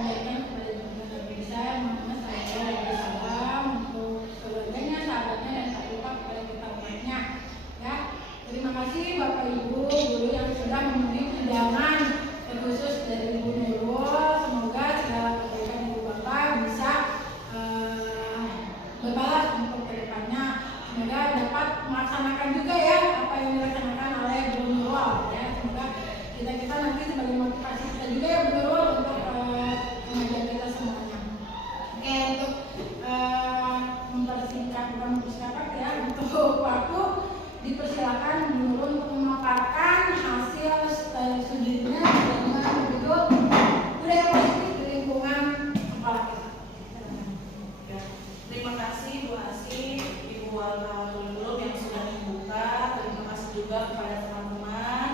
kembalikan kepada Tuhan Yang Maha Esa. Muhammad sallallahu alaihi wasallam untuk keluarganya, sahabatnya, dan tak lupa kepada kita umatnya. Ya, terima kasih Bapak Ibu guru yang sudah memenuhi undangan terkhusus dari Ibu Nurul. Semoga segala kebaikan Ibu Bapak bisa berbalas untuk kedepannya. Semoga dapat melaksanakan juga ya apa yang dilaksanakan oleh Bu Nurul. Ya, semoga kita nanti sebagai motivasi kita juga ya Bu Nurul untuk pengajar kita semuanya. Oke, untuk mempersingkat bukan mempersingkat ya, untuk waktu dipersilakan Bu Nurul untuk memaparkan hasil studinya dengan judul budaya positif di lingkungan sekolah kita. Terima kasih Bu Asih, Ibu Wali Kurikulum yang sudah membuka. Terima kasih juga kepada teman-teman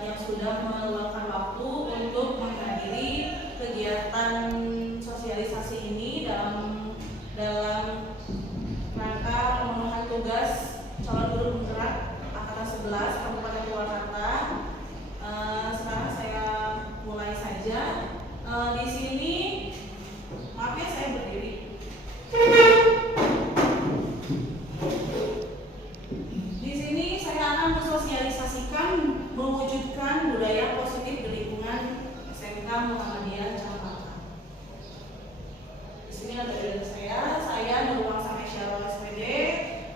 yang sudah meluangkan waktu untuk menghadiri kegiatan sosialisasi ini dalam rangka pemenuhan tugas calon guru penggerak angkatan 11 Kabupaten Purwakarta. Sekarang saya mulai saja. Di sini, maaf ya saya berdiri. Di sini saya akan mensosialisasikan mewujudkan budaya positif di lingkungan SMK Muhammadiyah Cempaka. Di sini ada saya Nurul Samesya SPD,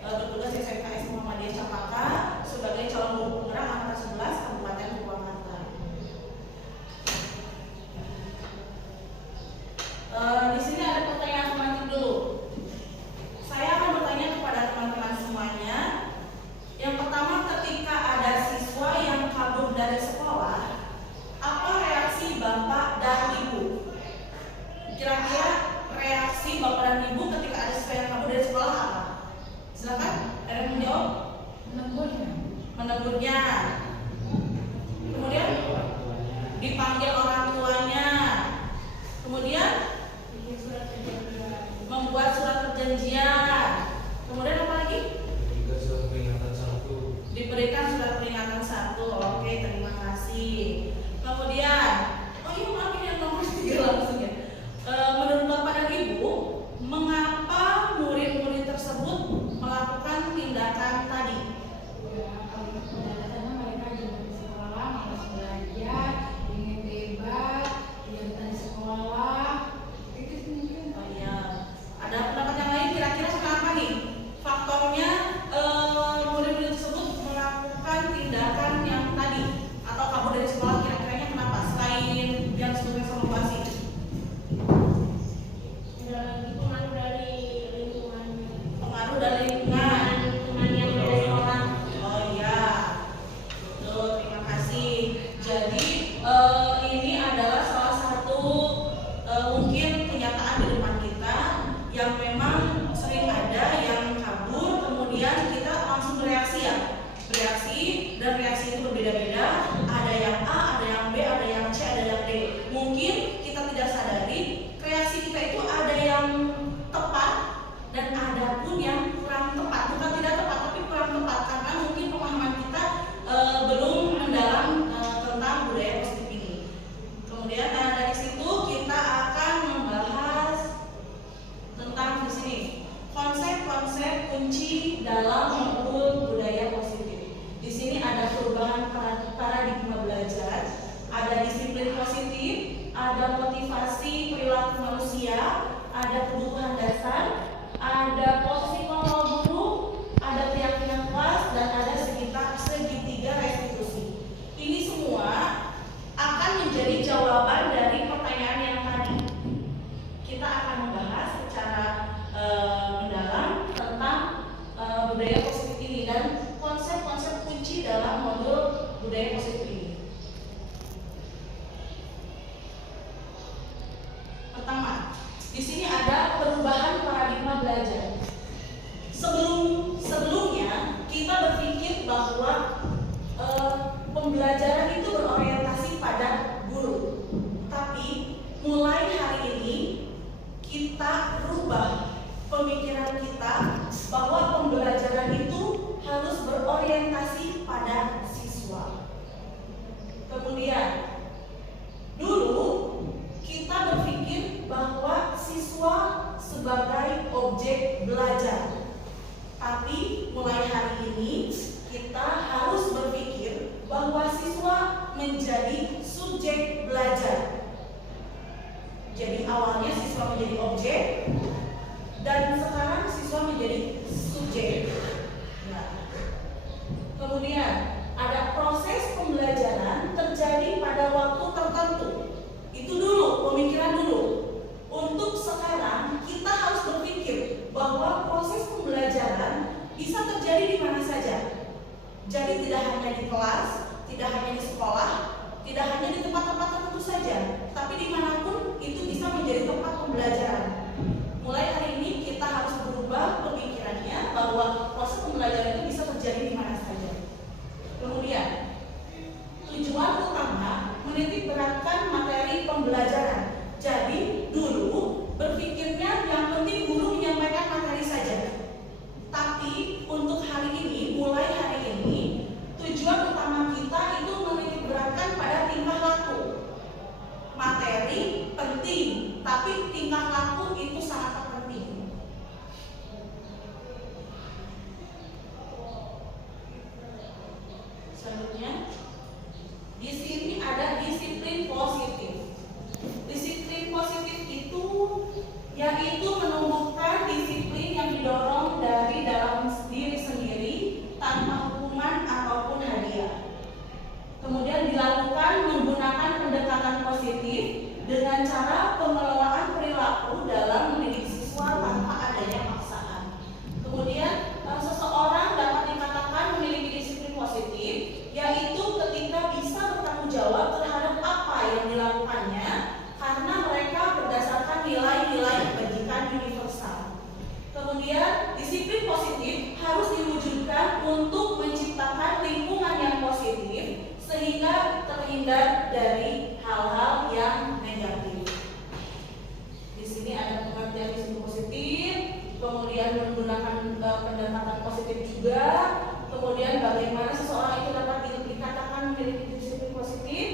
bertugas di SMK Muhammadiyah Cempaka sebagai calon guru penggerak angkatan 11 Kabupaten Purwakarta. Di sini ada pertanyaan teman-teman dulu. Saya akan bertanya kepada teman-teman semuanya. Yang pertama, ketika ada siswa yang kabur dari sekolah, apa reaksi Bapak dan Ibu? Kira-kira reaksi Bapak dan Ibu ketika ada siswa yang kabur dari sekolah apa? Silakan, ada yang menjawab? Menegurnya. Kemudian dipanggil orang tuanya. Kemudian membuat surat perjanjian. Kemudian apa lagi? Diberikan surat peringatan 1. Oke, terima kasih. Kemudian, maaf ini yang nomor 3 langsung ya. Menurut Bapak dan Ibu, mengapa murid-murid tersebut melakukan tindakan tadi? Alasannya mereka juga di sekolah, malas belajar, ingin bebas, tidak betah di sekolah. Itu sih mungkin. Oh iya. Ada pendapat yang lain kira-kira kenapa nih? Faktornya murid-murid tersebut melakukan tindakan yang tadi atau kabur dari sekolah, kira-kiranya kenapa? Selain yang sebelumnya sama Basi. Pengaruh dari lingkungan. Pengaruh dari lingkungan. Teman yang dari sekolah. Oh iya. Betul, terima kasih. Jadi ini adalah salah satu mungkin kenyataan di depan kita yang memang sering ada yang kabur, kemudian kita langsung bereaksi ya. Dan reaksi itu berbeda-beda. Ada yang A, ada yang B, ada yang C, ada yang D. Mungkin kita tidak sadari reaksi kita itu ada yang tepat dan ada pun yang kurang tepat. Bukan tidak tepat, tapi kurang tepat karena mungkin pemahaman kita belum mendalam tentang budaya positif ini. Kemudian dari situ kita akan membahas tentang di sini konsep-konsep kunci dalam modul budaya positif. Di sini ada perubahan paradigma belajar, ada disiplin positif, ada motivasi perilaku manusia, ada kebutuhan dasar, ada posisi kontrol guru, ada keyakinan kelas, dan ada segitiga restitusi. Ini semua akan menjadi jawaban dari pertanyaan yang tadi. Kita akan membahas secara mendalam tentang budaya positif ini dan konsep-konsep kunci dalam modul budaya positif ini. Pertama, di sini ada perubahan paradigma belajar. Sebelumnya kita berpikir bahwa pembelajaran itu berorientasi pada guru. Tapi mulai hari ini kita rubah pemikiran kita bahwa pembelajaran itu harus berorientasi pada siswa. Kemudian, dulu kita objek belajar. Tapi mulai hari ini kita harus berpikir bahwa siswa menjadi subjek belajar. Jadi awalnya siswa menjadi objek dan sekarang siswa menjadi subjek. Nah, kemudian ada proses pembelajaran terjadi pada waktu tertentu. Itu dulu, pemikiran dulu. Untuk sekarang kita harus berpikir bahwa proses pembelajaran bisa terjadi di mana saja. Jadi tidak hanya di kelas, tidak hanya di sekolah, tidak hanya di tempat-tempat tertentu saja, tapi dimanapun itu bisa menjadi tempat pembelajaran. Mulai hari ini kita harus berubah pemikirannya bahwa proses pembelajaran itu bisa terjadi di mana saja. Kemudian tujuan utama menitik beratkan materi pembelajaran. Jadi dulu berpikirnya yang penting guru menyampaikan materi saja. Tapi untuk hari ini, mulai hari ini, tujuan utama kita itu menitik beratkan pada tingkah laku. Materi penting, tapi tingkah laku itu sangat penting. Selanjutnya, di sini ada disiplin positif. Disiplin positif itu yaitu menumbuhkan disiplin yang didorong dari dalam diri sendiri tanpa hukuman ataupun hadiah. Kemudian dilakukan menggunakan pendekatan positif dengan cara pengelolaan perilaku dalam mendidik siswa tanpa adanya paksaan. Kemudian seseorang dapat dikatakan memiliki disiplin positif yaitu ketika bisa bertanggung jawab terhadap apa yang dilakukannya karena mereka berdasarkan nilai-nilai kebajikan universal. Kemudian disiplin positif harus diwujudkan untuk menciptakan lingkungan yang positif sehingga terhindar dari hal-hal yang negatif. Di sini ada pengertian disiplin positif, kemudian menggunakan pendekatan positif juga, kemudian bagaimana seseorang itu dapat dikatakan memiliki disiplin positif,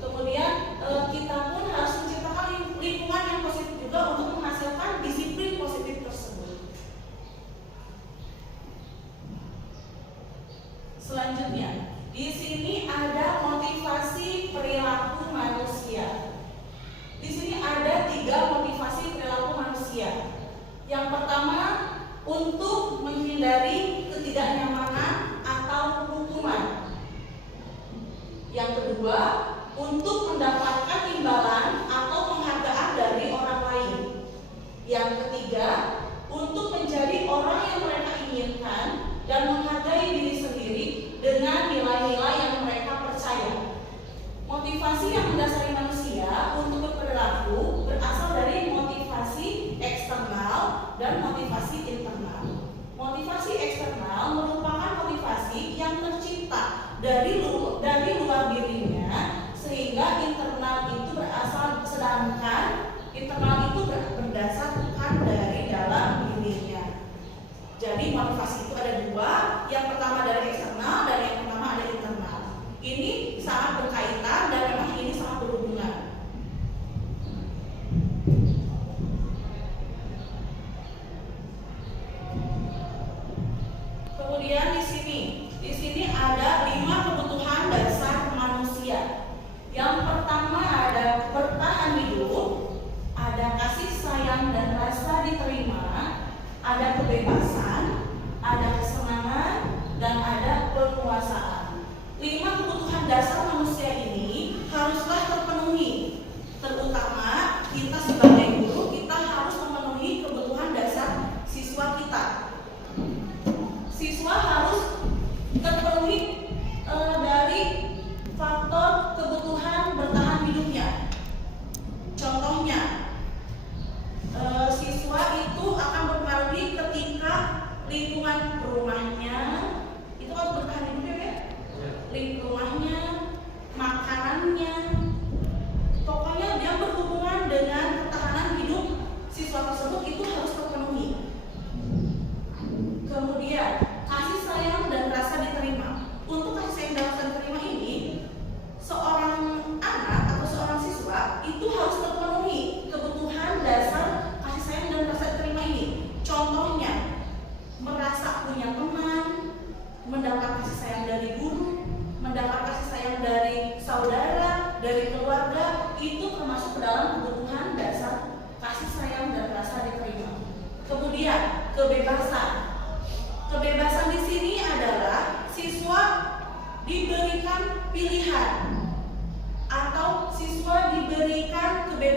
kemudian kita pun harus menciptakan lingkungan yang positif juga untuk menghasilkan disiplin positif tersebut. Selanjutnya, di sini ada motivasi perilaku manusia. Di sini ada 3 motivasi perilaku manusia. Yang pertama, untuk menghindari ketidaknyamanan atau hukuman. Yang kedua, untuk mendapatkan imbalan atau penghargaan dari orang lain. Yang ketiga, untuk menjadi orang yang mereka inginkan dan menghargai diri sendiri dengan nilai-nilai yang mereka percaya. Motivasi yang mendasari manusia untuk berperilaku berasal dari motivasi eksternal dan motivasi internal. Motivasi eksternal merupakan motivasi yang tercipta dari luar dirinya, sehingga internal itu berasal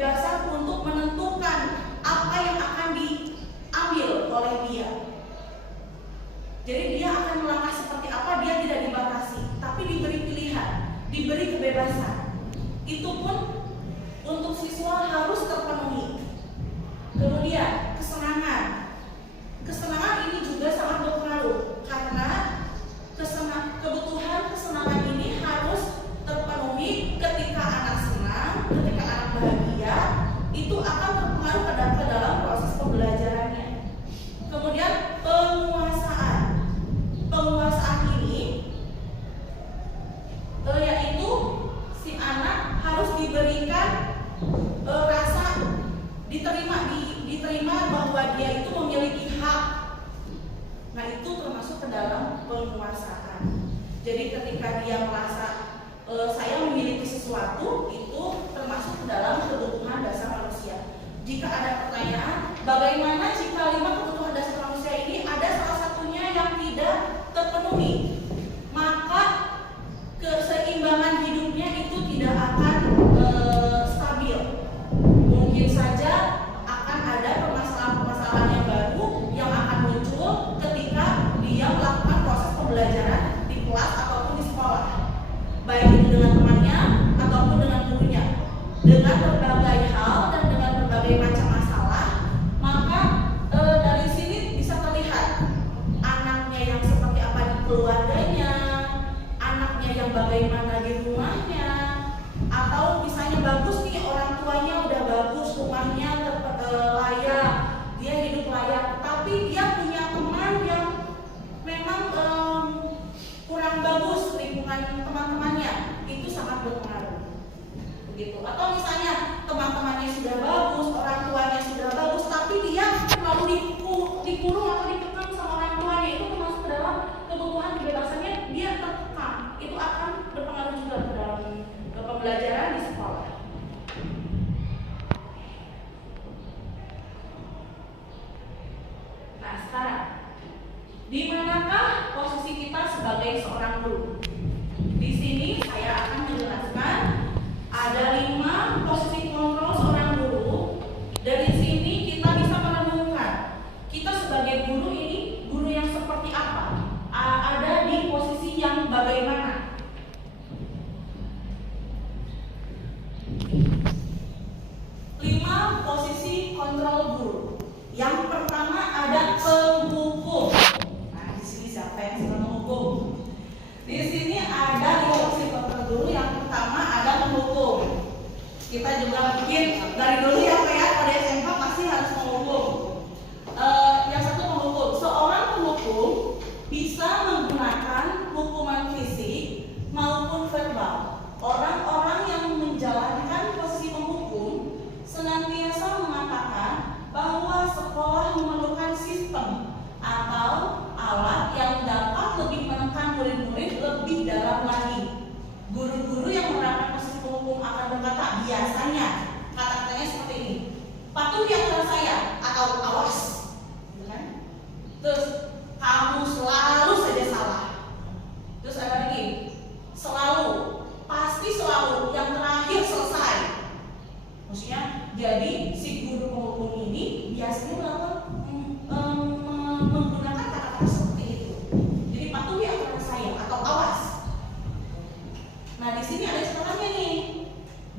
kebebasan untuk menentukan apa yang akan diambil oleh dia. Jadi dia akan melangkah seperti apa, dia tidak dibatasi, tapi diberi pilihan, diberi kebebasan. Itu pun untuk siswa harus terpenuhi. Kemudian kesenangan. Kesenangan ini juga sangat berpengaruh karena kebutuhan kesenangan ini harus terpenuhi. Ketika anak senang, ketika anak bahagia, itu akan berpengaruh ke dalam proses pembelajarannya. Kemudian penguasaan. Penguasaan ini yaitu si anak harus diberikan rasa diterima bahwa dia itu memiliki hak. Nah, itu termasuk ke dalam penguasaan. Jadi ketika dia merasa saya memiliki sesuatu, itu termasuk ke dalam kebutuhan dasar manusia. Jika ada pertanyaan, bagaimana jika 5 kebutuhan dasar manusia ini ada salah satunya yang tidak terpenuhi, maka keseimbangan hidupnya itu tidak akan stabil. Mungkin saja akan ada permasalahan-permasalahan yang baru yang akan muncul ketika dia melakukan proses pembelajaran di kelas ataupun di sekolah, baik itu dengan temannya ataupun dengan gurunya. Dengan berbagai hal dan dengan berbagai macam masalah, maka dari sini bisa terlihat anaknya yang seperti apa di keluarganya, anaknya yang bagaimana di rumahnya, atau misalnya bagus nih orang tuanya udah bagus, rumahnya layak, dia hidup layak, tapi dia punya teman yang memang kurang bagus lingkungan teman-temannya, itu sangat berpengaruh. Begitu. Atau misalnya teman-temannya sudah bagus, orang tuanya sudah bagus, tapi dia selalu dikurung atau dikekang sama orang tuanya, itu termasuk dalam kebutuhan kebebasannya, dia terkekang. Itu akan berpengaruh juga ke dalam pembelajaran di sekolah. Nah, sekarang di manakah posisi kita sebagai seorang guru? Di sini saya akan menjelaskan ada 5 posisi kontrol seorang guru. Dari sini kita bisa menemukan kita sebagai guru ini guru yang seperti apa, ada di posisi yang bagaimana. Posisi kontrol guru. Yang pertama ada penghukum. Nah, di sini siapa yang suka menghukum? Di sini ada 5 posisi kontrol guru. Yang pertama ada penghukum. Kita juga bikin dari dulu ya Pak ya, pada SMK pasti harus menghukum. Yang satu penghukum. Seorang penghukum bisa menggunakan hukuman fisik maupun verbal. Orang-orang yang menjalankan posisi penghukum senantiasa mengatakan bahwa sekolah memerlukan sistem atau alat yang dapat lebih menekan murid-murid lebih dalam lagi. Guru-guru yang menerapkan posisi penghukum akan berkata biasanya kata-katanya seperti ini: patuhi aturan saya atau awas, terus kamu selalu saja salah, terus ada lagi selalu, pasti selalu, yang terakhir selesai. Maksudnya jadi si guru penghukum ini biasanya menggunakan kata-kata seperti itu. Jadi patuhi aturan saya atau awas. Nah, di sini ada caranya nih.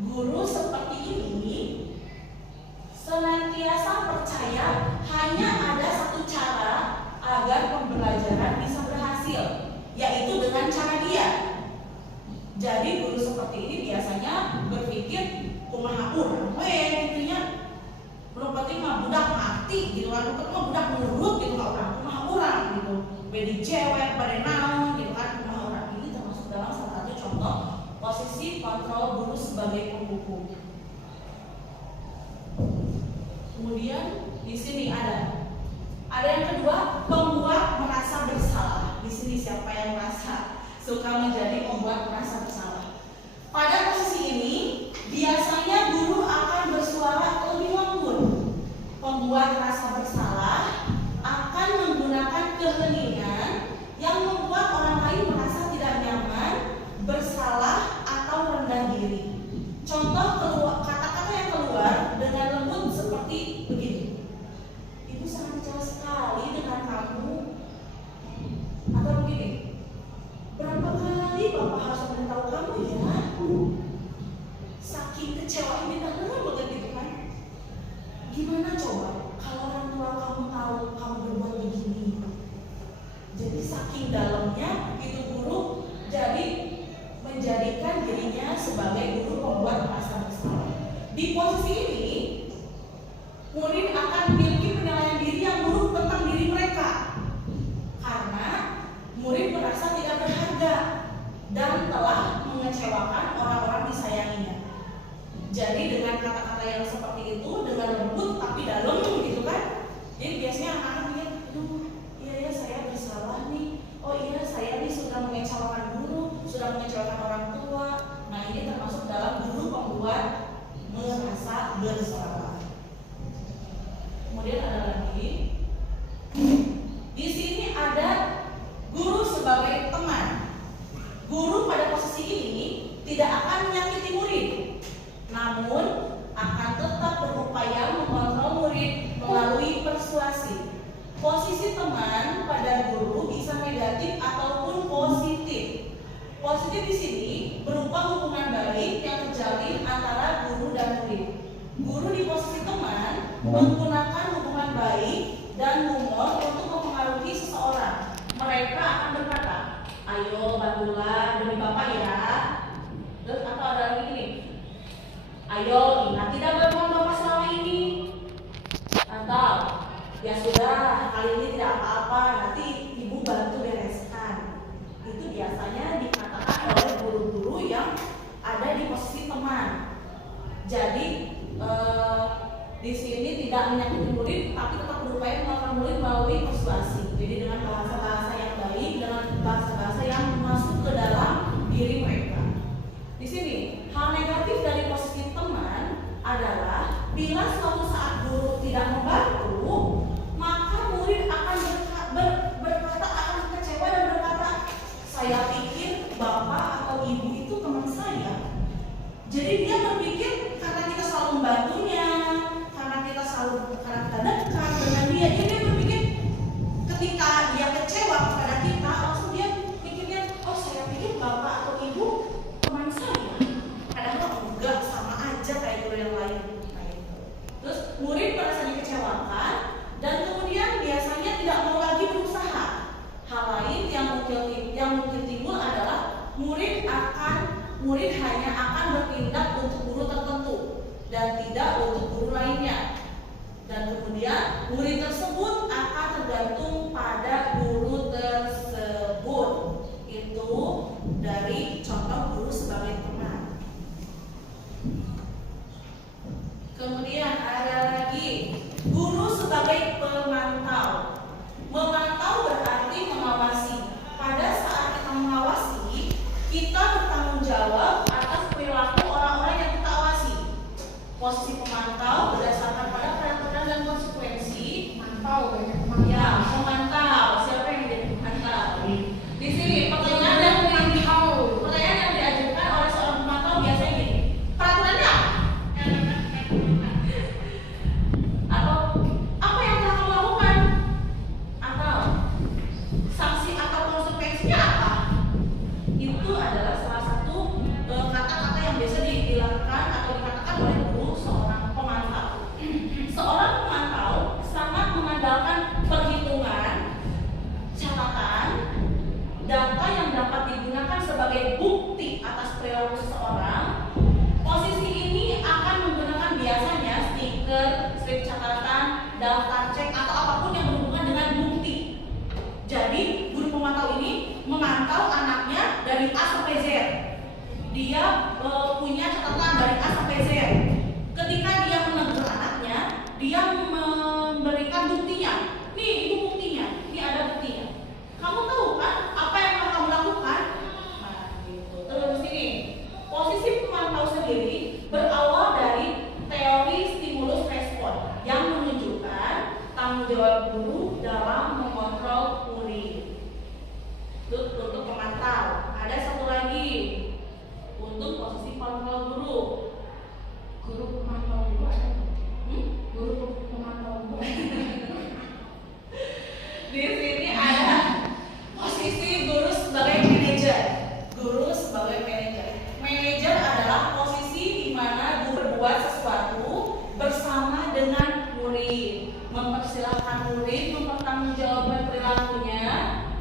Guru seperti ini senantiasa percaya hanya ada satu cara agar pembelajaran bisa berhasil, yaitu dengan cara dia. Jadi guru seperti ini biasanya berpikir kumaha urang we intinya, belum penting mah budak mati gitu kan, penting mah budak nurut gitu kan, orang kumaha urang gitu, bedi cewek pada naon gitu kan, kumaha urang. Ini termasuk dalam salah satu contoh posisi kontrol guru sebagai penghukum. Kemudian di sini ada yang kedua, pembuat merasa bersalah. Di sini siapa yang merasa suka menjadi pembuat merasa bersalah? Pada posisi ini biasanya guru akan bersuara lebih lembut. Pembuat rasa bersalah akan menggunakan keheningan yang membuat orang lain merasa tidak nyaman, bersalah, atau rendah diri. Contoh kata-kata yang keluar dengan lembut seperti begini. Ibu sangat kecewa sekali dengan kamu. Atau begini, berapa kali Bapak harus memberitahu kamu ya? Saking kecewa ini benar banget gitu kan? Gimana coba kalau orang tua kamu tahu kamu berbuat begini? Jadi saking dalamnya itu guru jadi menjadikan dirinya sebagai guru pembuat perasaan bersalah. Di posisi ini, murid akan memiliki penilaian diri yang buruk tentang diri mereka karena murid merasa tidak berharga dan telah mengecewakan orang-orang disayanginya. Jadi dengan kata-kata yang seperti itu, dengan lembut tapi dalam gitu kan. Jadi biasanya anak-anak mikir, aduh, iya ya saya bersalah nih. Oh iya saya nih sudah mengecewakan guru, sudah mengecewakan orang tua. Nah ini termasuk dalam guru pembuat merasa bersalah. Kemudian ada lagi. Di sini ada guru sebagai teman. Guru pada posisi ini tidak akan menyakiti murid, namun akan tetap berupaya mengontrol murid melalui persuasi. Posisi teman pada guru bisa negatif ataupun positif. Positif di sini berupa hubungan baik yang terjalin antara guru dan murid. Guru di posisi teman menggunakan hubungan baik dan humor untuk mempengaruhi seseorang. Mereka akan berkata, ayo bantulah demi Bapak ya. Terus atau ada lagi ini, ayo ingat tidak berbohong Bapak selama ini. Atau ya sudah kali ini tidak apa-apa, nanti ibu bantu bereskan. Itu biasanya dikatakan oleh guru-guru yang ada di posisi teman. Jadi di sini tidak menyakiti murid, tapi tetap berupaya mengontrol murid melalui persuasi. Jadi dengan bahasa-bahasa yang baik, dengan bahasa-bahasa yang masuk ke dalam diri mereka. Di sini hal negatif dari posisi teman adalah bila suatu saat guru tidak membantu, maka murid akan berkata akan kecewa dan berkata, saya pikir Bapak atau Ibu itu teman saya. Jadi dia berpikir karena kita selalu membantunya, karena kita dekat dengan dia, dia berpikir ketika dia kecewa kepada kita, langsung dia pikirnya, oh saya pikir Bapak atau Ibu teman saya. Kadang-kadang enggak, sama aja kayak guru yang lain. Nah, itu. Terus murid merasa dikecewakan dan kemudian biasanya tidak mau lagi berusaha. Hal lain yang mungkin timbul adalah murid hanya akan bertindak untuk guru tertentu dan tidak untuk guru lainnya. Dan kemudian murid tersebut akan tergantung pada guru tersebut. Itu dari contoh guru sebagai teman. Kemudian ada lagi guru sebagai pemantau. Memantau berarti mengawasi. Pada saat kita mengawasi, kita bertanggung jawab atas perilaku orang-orang yang kita awasi. Posisi pemantau berdasarkan pada peraturan dan konsekuensi. Mantau banyak Ya, memantau. Siapa yang jadi pemantau? Di sini pertanyaan yang diajukan oleh seorang pemantau biasanya gini. Peraturannya apa? Atau apa yang telah kamu lakukan? Atau sanksi atau konsekuensinya apa? Itu adalah salah satu kata-kata yang biasa dilakukan atau dikatakan oleh guru seorang pemantau. Seorang pemantau sangat mengandalkan perhitungan, catatan, data yang dapat digunakan sebagai bukti atas perilaku seseorang. Posisi ini akan menggunakan biasanya stiker, strip catatan, daftar cek atau apapun yang berhubungan dengan bukti. Jadi guru pemantau ini memantau anaknya dari A sampai Z. Dia punya catatan dari A sampai Z. Ketika dia menegur anaknya, dia memberikan buktinya. Nih, ini buktinya. Ini ada buktinya. Kamu tahu kan apa yang telah kamu lakukan? Nah, gitu. Terus ini, posisi pemantau sendiri berawal dari teori stimulus respon yang menunjukkan tanggung jawab guru dalam mengontrol murid. Itu untuk pemantau. Ada satu lagi untuk posisi kontrol guru. Guru pemantau dulu ada. mengajarkan murid mempertanggungjawabkan perilakunya,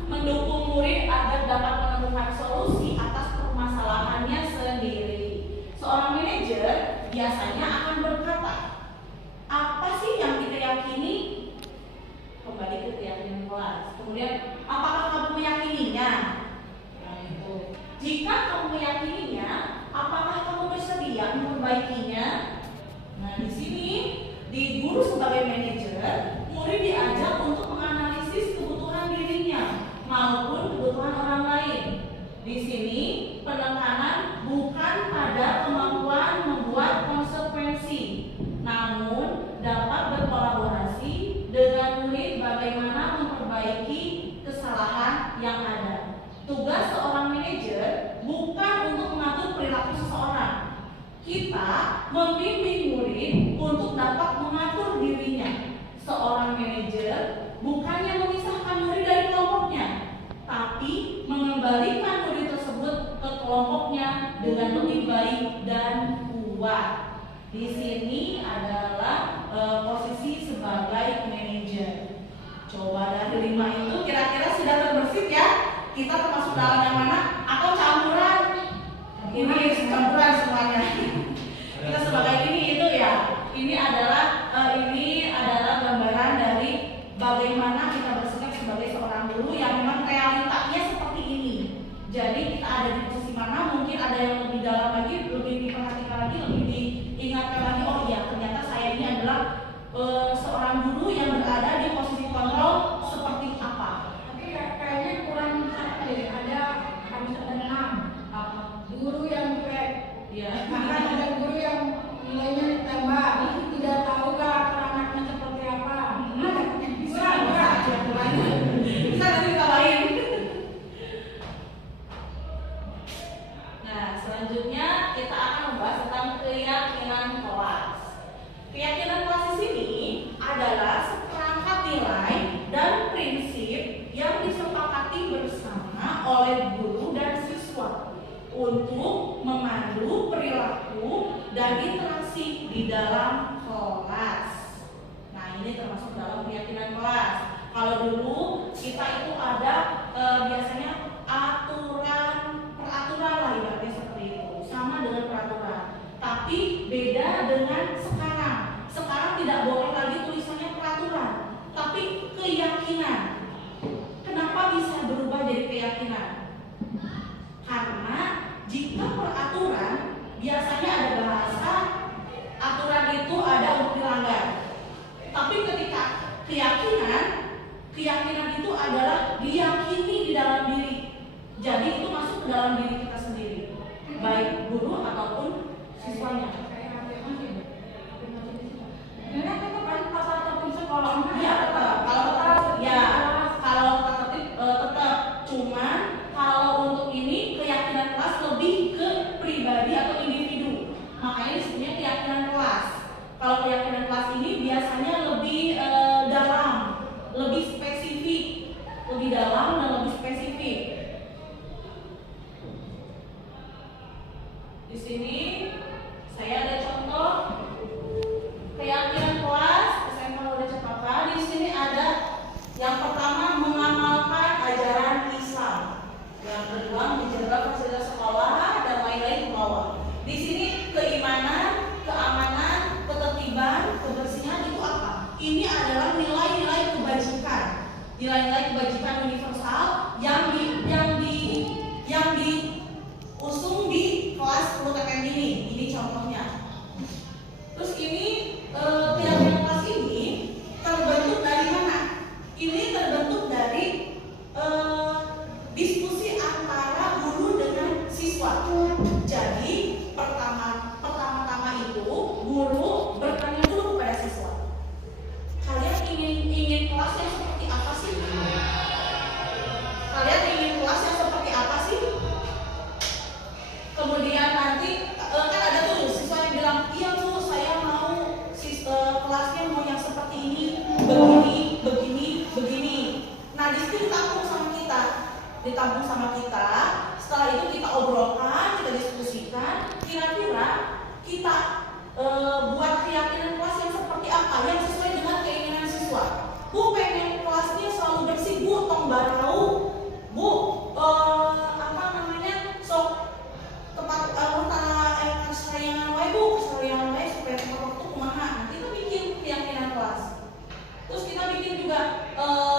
mendukung murid agar dapat menemukan solusi atas permasalahannya sendiri. Seorang manajer biasanya akan berkata, apa sih yang kita yakini? Kembali ke keyakinan kelas. Kemudian, apakah kamu meyakininya? Nah, itu. Jika kamu meyakininya, apakah kamu bersedia memperbaikinya? Nah, di sini di guru sebagai manajer, murid diajak untuk menganalisis kebutuhan dirinya maupun kebutuhan orang lain. Di sini penekanan bukan pada kemampuan membuat konsekuensi, namun dapat berkolaborasi dengan murid bagaimana memperbaiki kesalahan yang ada. Tugas seorang manajer bukan untuk mengatur perilaku seseorang. Kita membimbing murid untuk dapat mengatur dirinya. Seorang manajer bukannya memisahkan murid dari kelompoknya, tapi mengembalikan murid tersebut ke kelompoknya dengan lebih baik dan kuat. Di sini adalah posisi sebagai manajer. Coba dari 5 itu kira-kira sudah terbersit ya? Kita termasuk dalam yang mana? Atau campuran? Ini campuran semuanya. Kita sebagai ini itu ya. Ini adalah gambaran dari bagaimana kita bersikap sebagai seorang guru yang memang realitanya seperti ini. Jadi kita ada di posisi mana? Mungkin ada yang lebih dalam lagi, lebih diperhatikan lagi, lebih diingatkan lagi. Oh iya, ternyata saya ini adalah seorang guru yang berada di posisi kontrol seperti apa. Tapi kayaknya kurang satu deh. Harus ada 6 guru yang baik. Ya. Bahkan ada guru yang nilainya ditambah, tidak tahu karakter anaknya seperti apa. Bisa nanti ditambahin. Nah, selanjutnya kita akan membahas tentang keyakinan kelas. Keyakinan kelas di sini adalah seperangkat nilai dan prinsip yang disepakati bersama oleh guru dan siswa untuk memandu perilaku dan interaksi di dalam kelas. Nah, ini termasuk dalam keyakinan kelas. Kalau dulu kita itu ada biasanya peraturan lah ibaratnya seperti itu, sama dengan peraturan. Tapi beda dengan sekarang. Sekarang tidak boleh lagi tulisannya peraturan, tapi keyakinan. Kenapa bisa berubah jadi keyakinan? Karena jika peraturan biasanya ada bahasa, aturan itu ada untuk dilanggar. Tapi ketika keyakinan itu adalah diyakini di dalam diri. Jadi itu masuk ke dalam diri kita sendiri, baik guru ataupun siswanya. Ini kan pasal tertentu sekolah. Iya, tetap. Kalau tetap. Cuman kalau untuk ini keyakinan kelas lebih ke pribadi atau individu. Makanya disebutnya keyakinan kelas. Kalau keyakinan kelas ini biasanya lebih dalam, lebih spesifik, lebih dalam dan lebih spesifik. Di sini saya ada contoh keyakinan kelas SMP Muda Cempaka. Di sini ada yang pertama mengamalkan ajaran Islam, yang kedua menjaga fasilitas sekolah dan lain-lain ke bawah. Di sini keimanan, keamanan, ketertiban, kebersihan itu apa? Ini adalah nilai-nilai kebajikan, nilai-nilai kebajikan universal yang diusung di kelas 10 TPM ini. Ini contohnya. Terus ini keyakinan kelas ini terbentuk dari mana? Ini terbentuk dari diskusi antara guru dengan siswa. Jadi pertama-tama itu guru bertanya dulu kepada siswa, kalian ingin kelas yang seperti apa sih? Kalian ingin kelas yang seperti apa sih? Kemudian nanti kan ada tuh siswa yang bilang, iya Bu, saya mau Terus kita bikin juga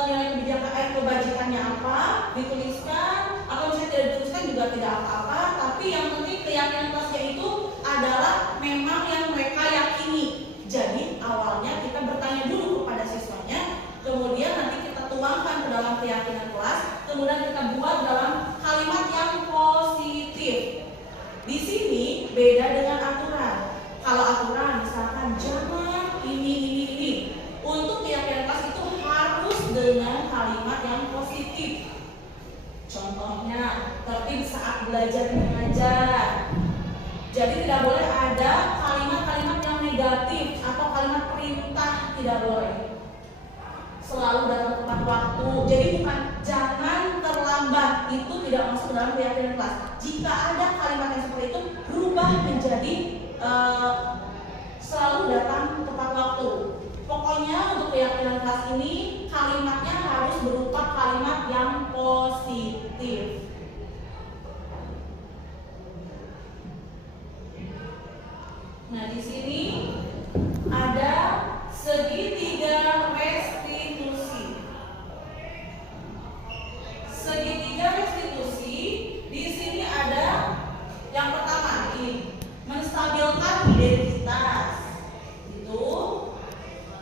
nilai kebajikannya apa, dituliskan, atau misalnya tidak dituliskan juga tidak apa-apa, tapi yang penting keyakinan kelasnya itu adalah memang yang mereka yakini. Jadi awalnya kita bertanya dulu kepada siswanya, kemudian nanti kita tuangkan ke dalam keyakinan kelas, kemudian kita buat dalam kalimat yang positif. Di sini beda dengan aturan. Kalau aturan misalkan jangan ini. Untuk keyakinan kelas itu harus dengan kalimat yang positif. Contohnya, tertib saat belajar mengajar. Jadi tidak boleh ada kalimat-kalimat yang negatif atau kalimat perintah, tidak boleh. Selalu datang tepat waktu. Jadi bukan jangan terlambat, itu tidak masuk dalam keyakinan kelas. Jika ada kalimat yang seperti itu, berubah menjadi selalu datang tepat waktu. Pokoknya untuk keyakinan kelas ini kalimatnya harus berupa kalimat yang positif. Nah, di sini ada segitiga restitusi. Segitiga restitusi di sini ada yang pertama ini menstabilkan identitas. Itu.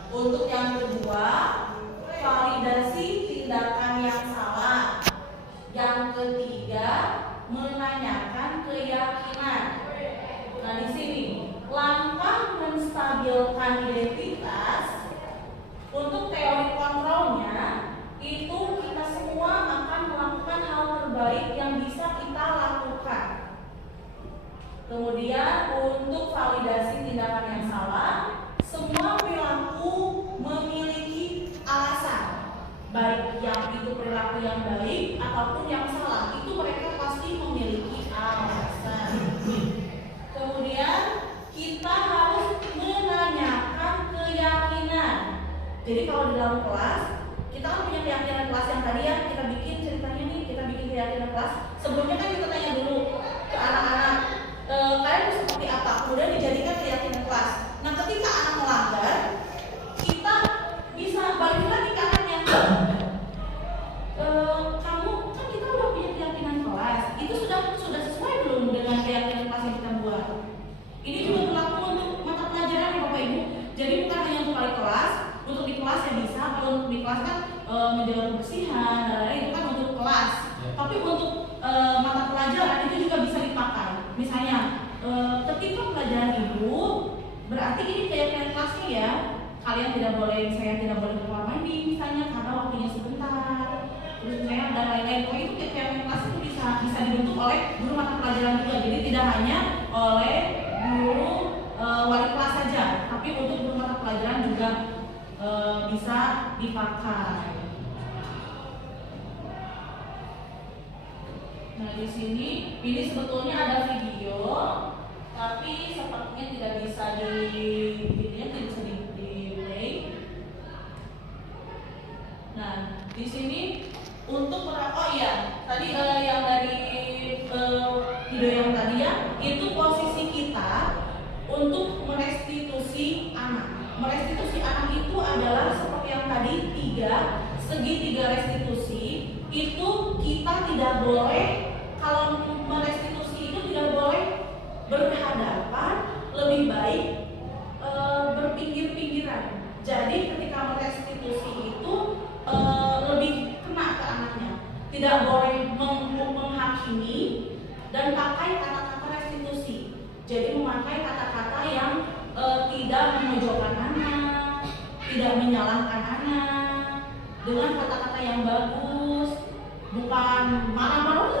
Untuk yang kedua, validasi tindakan yang salah. Yang ketiga, menanyakan keyakinan. Nah, di sini langkah menstabilkan identitas untuk teori kontrolnya itu kita semua akan melakukan hal terbaik yang bisa kita lakukan. Kemudian untuk validasi tindakan yang salah, semua perilaku memiliki alasan, baik yang itu perilaku yang baik ataupun yang salah, itu mereka pasti memiliki alasan. Kemudian kita harus menanyakan keyakinan. Jadi kalau di dalam kelas kita kan punya keyakinan kelas yang tadi ya kita bikin ceritanya nih, kita bikin keyakinan kelas. Sebelumnya kan kita tanya dulu ke anak-anak, kalian itu seperti apa? Kemudian dijadikan keyakinan kelas. Nah, ketika anak melanggar, kita bisa balik lagi ke anaknya. Kamu kan kita udah punya keyakinan kelas, itu sudah sesuai belum dengan keyakinan kelas yang kita buat? Ini juga berlaku untuk mata pelajaran ya Bapak Ibu. Jadi bukan hanya untuk wali kelas, untuk di kelas ya bisa. Kalau untuk di kelas kan menjaga kebersihan, itu kan untuk kelas. Tapi untuk mata pelajaran itu juga bisa dipakai. Misalnya ketika pelajaran ibu, berarti ini keyakinan kelasnya ya. Kalian tidak boleh, saya tidak boleh keluar mandi misalnya karena waktunya sebentar. Terus misalnya dan lain-lain. Pokoknya itu keyakinan kelas itu bisa dibentuk oleh guru mata pelajaran juga. Jadi tidak hanya oleh guru wali kelas saja, tapi untuk guru mata pelajaran juga bisa dipakai. Nah, di sini ini sebetulnya ada video, tapi sepertinya tidak bisa di-play. Nah, di sini untuk tadi yang dari video yang tadi ya, itu posisi kita untuk merestitusi anak. Merestitusi anak itu adalah seperti yang tadi segitiga restitusi. Itu kita tidak boleh, kalau merestitusi itu tidak boleh berhadapan, lebih baik berpinggir-pinggiran. Jadi ketika merestitusi itu lebih kena ke anaknya. Tidak boleh menghakimi dan pakai kata-kata restitusi. Jadi memakai kata-kata yang tidak memojokkan anak, tidak menyalahkan anak, dengan kata-kata yang bagus, bukan marah-marah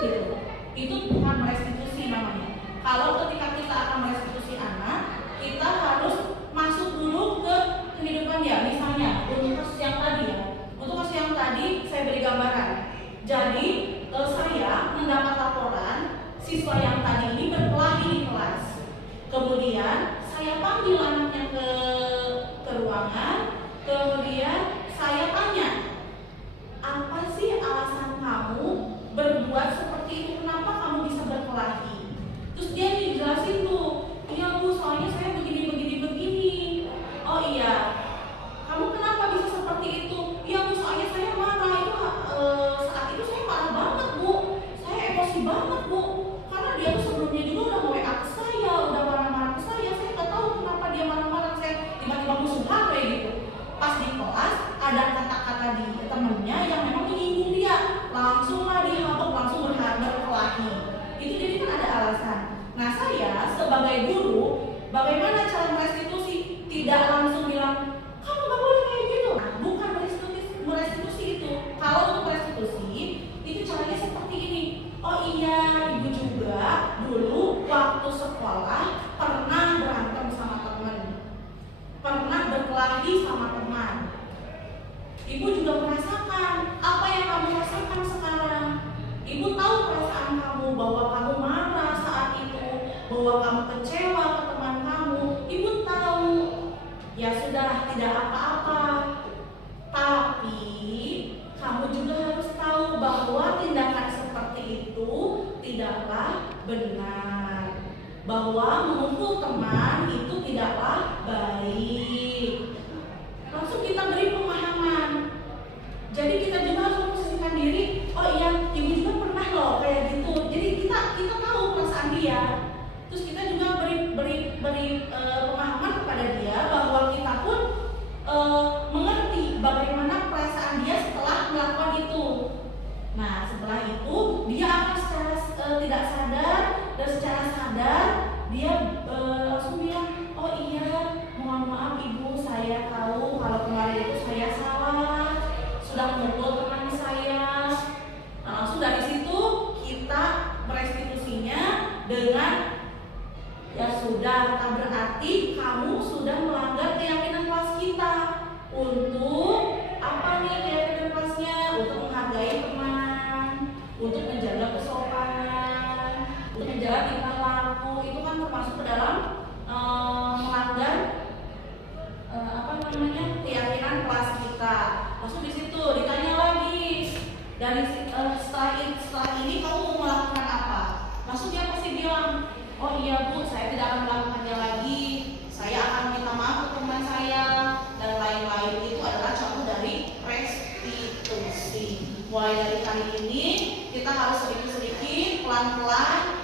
gitu. Itu bukan merestitusi namanya. Kalau ketika kita akan merestitusi anak, kita harus masuk dulu ke kehidupan dia. Misalnya untuk kasus yang tadi ya, untuk kasus yang tadi saya beri gambaran. Jadi saya mendapat laporan siswa yang tadi ini berkelahi di kelas. Kemudian saya panggil anaknya ke ruangan, kemudian saya tanya, apa sih alasan kamu berbuat seperti itu? Kenapa kamu bisa berkelahi? Terus dia menjelaskan pas di kelas ada kata-kata di temennya yang memang menyinggung dia, langsung lah dihabuk, langsung berkelahi. Itu jadi kan ada alasan. Nah saya sebagai guru, bagaimana cara merestitusi? Tidak langsung bilang kamu nggak boleh kayak gitu. Nah, bukan merestitusi itu. Kalau untuk merestitusi itu caranya seperti ini. Oh iya, ibu juga dulu waktu sekolah pernah berantem sama teman, pernah berkelahi sama teman. Ibu juga merasakan apa yang kamu rasakan sekarang. Ibu tahu perasaan kamu, bahwa kamu marah saat itu, bahwa kamu kecewa ke teman kamu. Ibu tahu. Ya sudah, tidak apa-apa. Tapi kamu juga harus tahu bahwa tindakan seperti itu tidaklah benar, bahwa memukul teman itu tidaklah baik. Langsung kita beri pemahaman. Jadi kita juga harus memposisikan diri. Oh iya, ibu juga pernah loh kayak gitu. Jadi kita tahu perasaan dia. Terus kita juga beri pemahaman kepada dia bahwa kita pun mengerti bagaimana perasaan dia setelah melakukan itu. Nah, setelah itu dia akan secara tidak sadar dan secara sadar dia langsung bilang, oh iya, mohon maaf ibu, saya tahu kalau kemarin itu saya salah, sudah memukul teman saya. Nah, langsung dari situ kita merestitusinya dengan ya sudah, tak berarti kamu sudah melanggar keyakinan kelas kita. Untuk apa nih keyakinan kelasnya? Untuk menghargai teman, untuk menjaga kesopanan, untuk menjaga tingkah laku. Itu kan termasuk ke dalam melanggar keyakinan kelas kita. Langsung di situ ditanya lagi, dari setelah ini kamu mau melakukan apa? Langsung dia pasti bilang, oh iya bu, saya tidak akan melakukannya lagi. Saya akan minta maaf ke teman saya dan lain-lain. Itu adalah contoh dari restitusi. Mulai dari kali ini kita harus sedikit-sedikit, pelan-pelan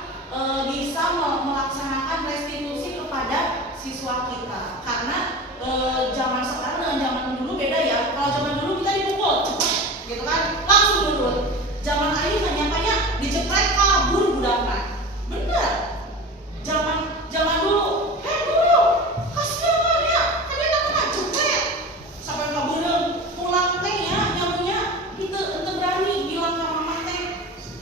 bisa melaksanakan restitusi kepada siswa kita. Karena zaman sekarang dengan zaman dulu beda ya. Kalau zaman dulu kita dipukul cepat, gitu kan, langsung nurut. Zaman ini nyatanya diceprek kabur budakan. Bener. Zaman dulu, guru, kasihan ya, kan dia tak pernah jepret sampai kabureng pulang teh ya, nyamunya itu berani bilang ke mama teh,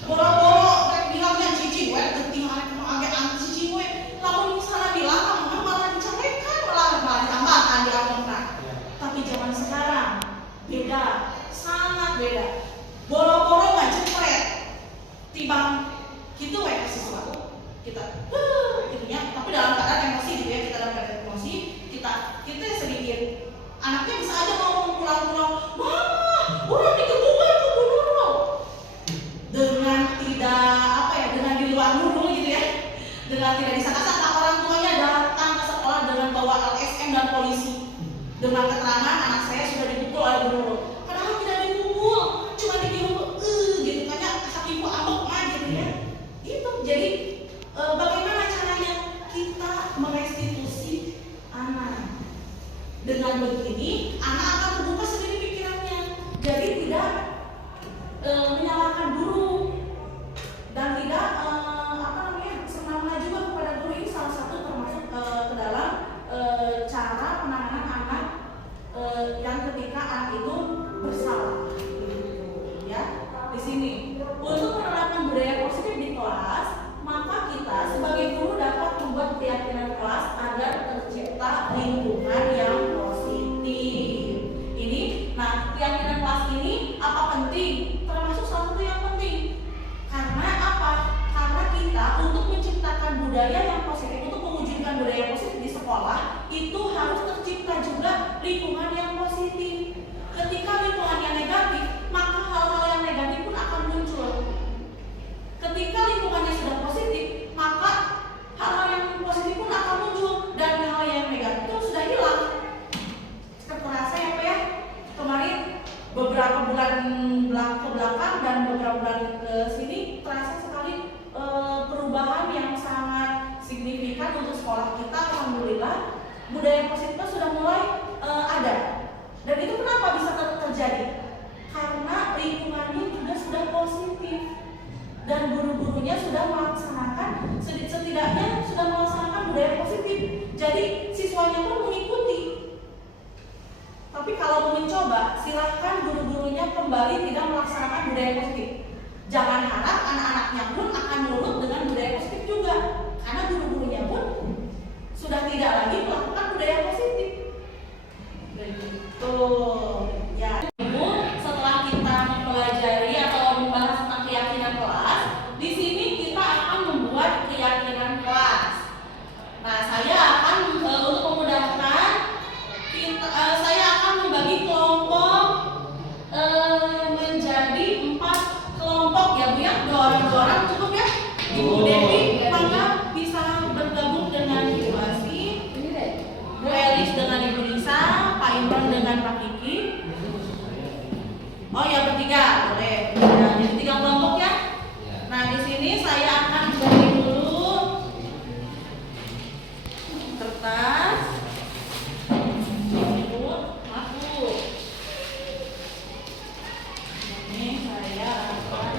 boro-boro teh bilangnya cici we, geting hari kemang agak anti cici we, lamun misalnya bilang kamu malah diceprekan, malah ditambahkan di akhirnya. Tapi zaman sekarang beda, sangat beda. Boro-boro nggak jepret, tibang gitu we kasih sesuatu kita gitunya, tapi dalam keadaan emosi gitu ya, kita dalam keadaan emosi kita sedikit, anaknya bisa aja ngomong pulang-pulang, mama orang dikebukan ke gunung, dengan tidak dengan di luar nurul gitu ya, dengan tidak disangka-sangka orang tuanya datang ke sekolah dengan bawa LSM dan polisi dengan keterangan anak saya sudah dipukul oleh guru, padahal tidak dipukul, cuma dipukul gitu kan, saking amuk mah gitu ya. Itu jadi bagaimana caranya kita merestitusi anak. Dengan begini anak akan terbuka sendiri pikirannya, jadi tidak menyalahkan guru dan tidak semena-mena juga kepada guru. Ini salah satu termasuk ke dalam cara penanganan anak yang ketika anak itu bersalah, ya. Di sini untuk menerapkan budaya positif di kelas, maka kita sebagai guru dapat membuat keyakinan kelas agar tercipta lingkungan yang positif. Ini, nah keyakinan kelas ini apa penting? Termasuk salah satu yang penting. Karena apa? Karena kita untuk menciptakan budaya yang positif, untuk mewujudkan budaya positif di sekolah, itu harus tercipta juga lingkungan yang positif. Ketika lingkungan yang negatif, maka hal-hal yang negatif pun akan muncul. Ketika lingkungannya sudah positif, maka hal-hal yang positif pun akan muncul dan hal yang negatif itu sudah hilang. Terasa ya Pak ya? Kemarin beberapa bulan ke belakang dan beberapa bulan ke sini terasa sekali perubahan yang sangat signifikan untuk sekolah kita. Alhamdulillah budaya positif sudah mulai ada dan silakan guru-gurunya kembali tidak melaksanakan budaya positif. Jangan harap anak-anaknya pun akan nurut dengan budaya positif juga, karena guru-gurunya pun sudah tidak lagi melakukan budaya positif. Begitu. Ya, Ibu, setelah kita mempelajari atau membahas tentang keyakinan kelas, di sini kita akan membuat keyakinan kelas. Nah, saya akan untuk memudahkan, saya akan membagi kelompok menjadi 4 kelompok ya Bu ya. 2 orang cukup ya. Ibu Dewi, maka bisa bergabung dengan Ibu Asi, Bu Elis dengan Ibu Nisa, Pak Imron dengan Pak Kiki. Oh ya, bertiga boleh. Ya, jadi 3 kelompok ya. Nah, di sini saya akan beri dulu kertas. Ibu, masuk. Ini saya akan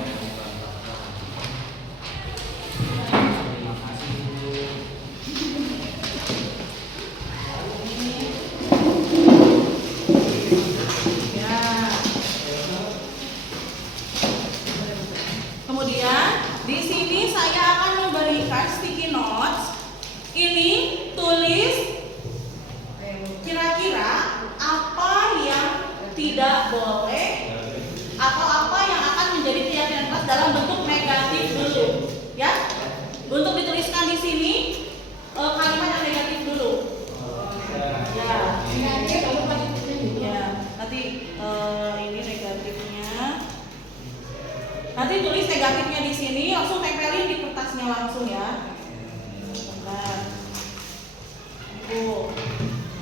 kemudian di sini saya akan memberikan sticky notes. Ini tulis kira-kira apa yang tidak boleh atau apa yang akan menjadi keyakinan kelas dalam bentuk negatif dulu, ya. Untuk dituliskan di sini kalimat yang negatif dulu. Ya, ya. Nanti ini negatifnya. Nanti tulis negatifnya di sini, langsung tempelin di kertasnya langsung ya. Bentar. Bu.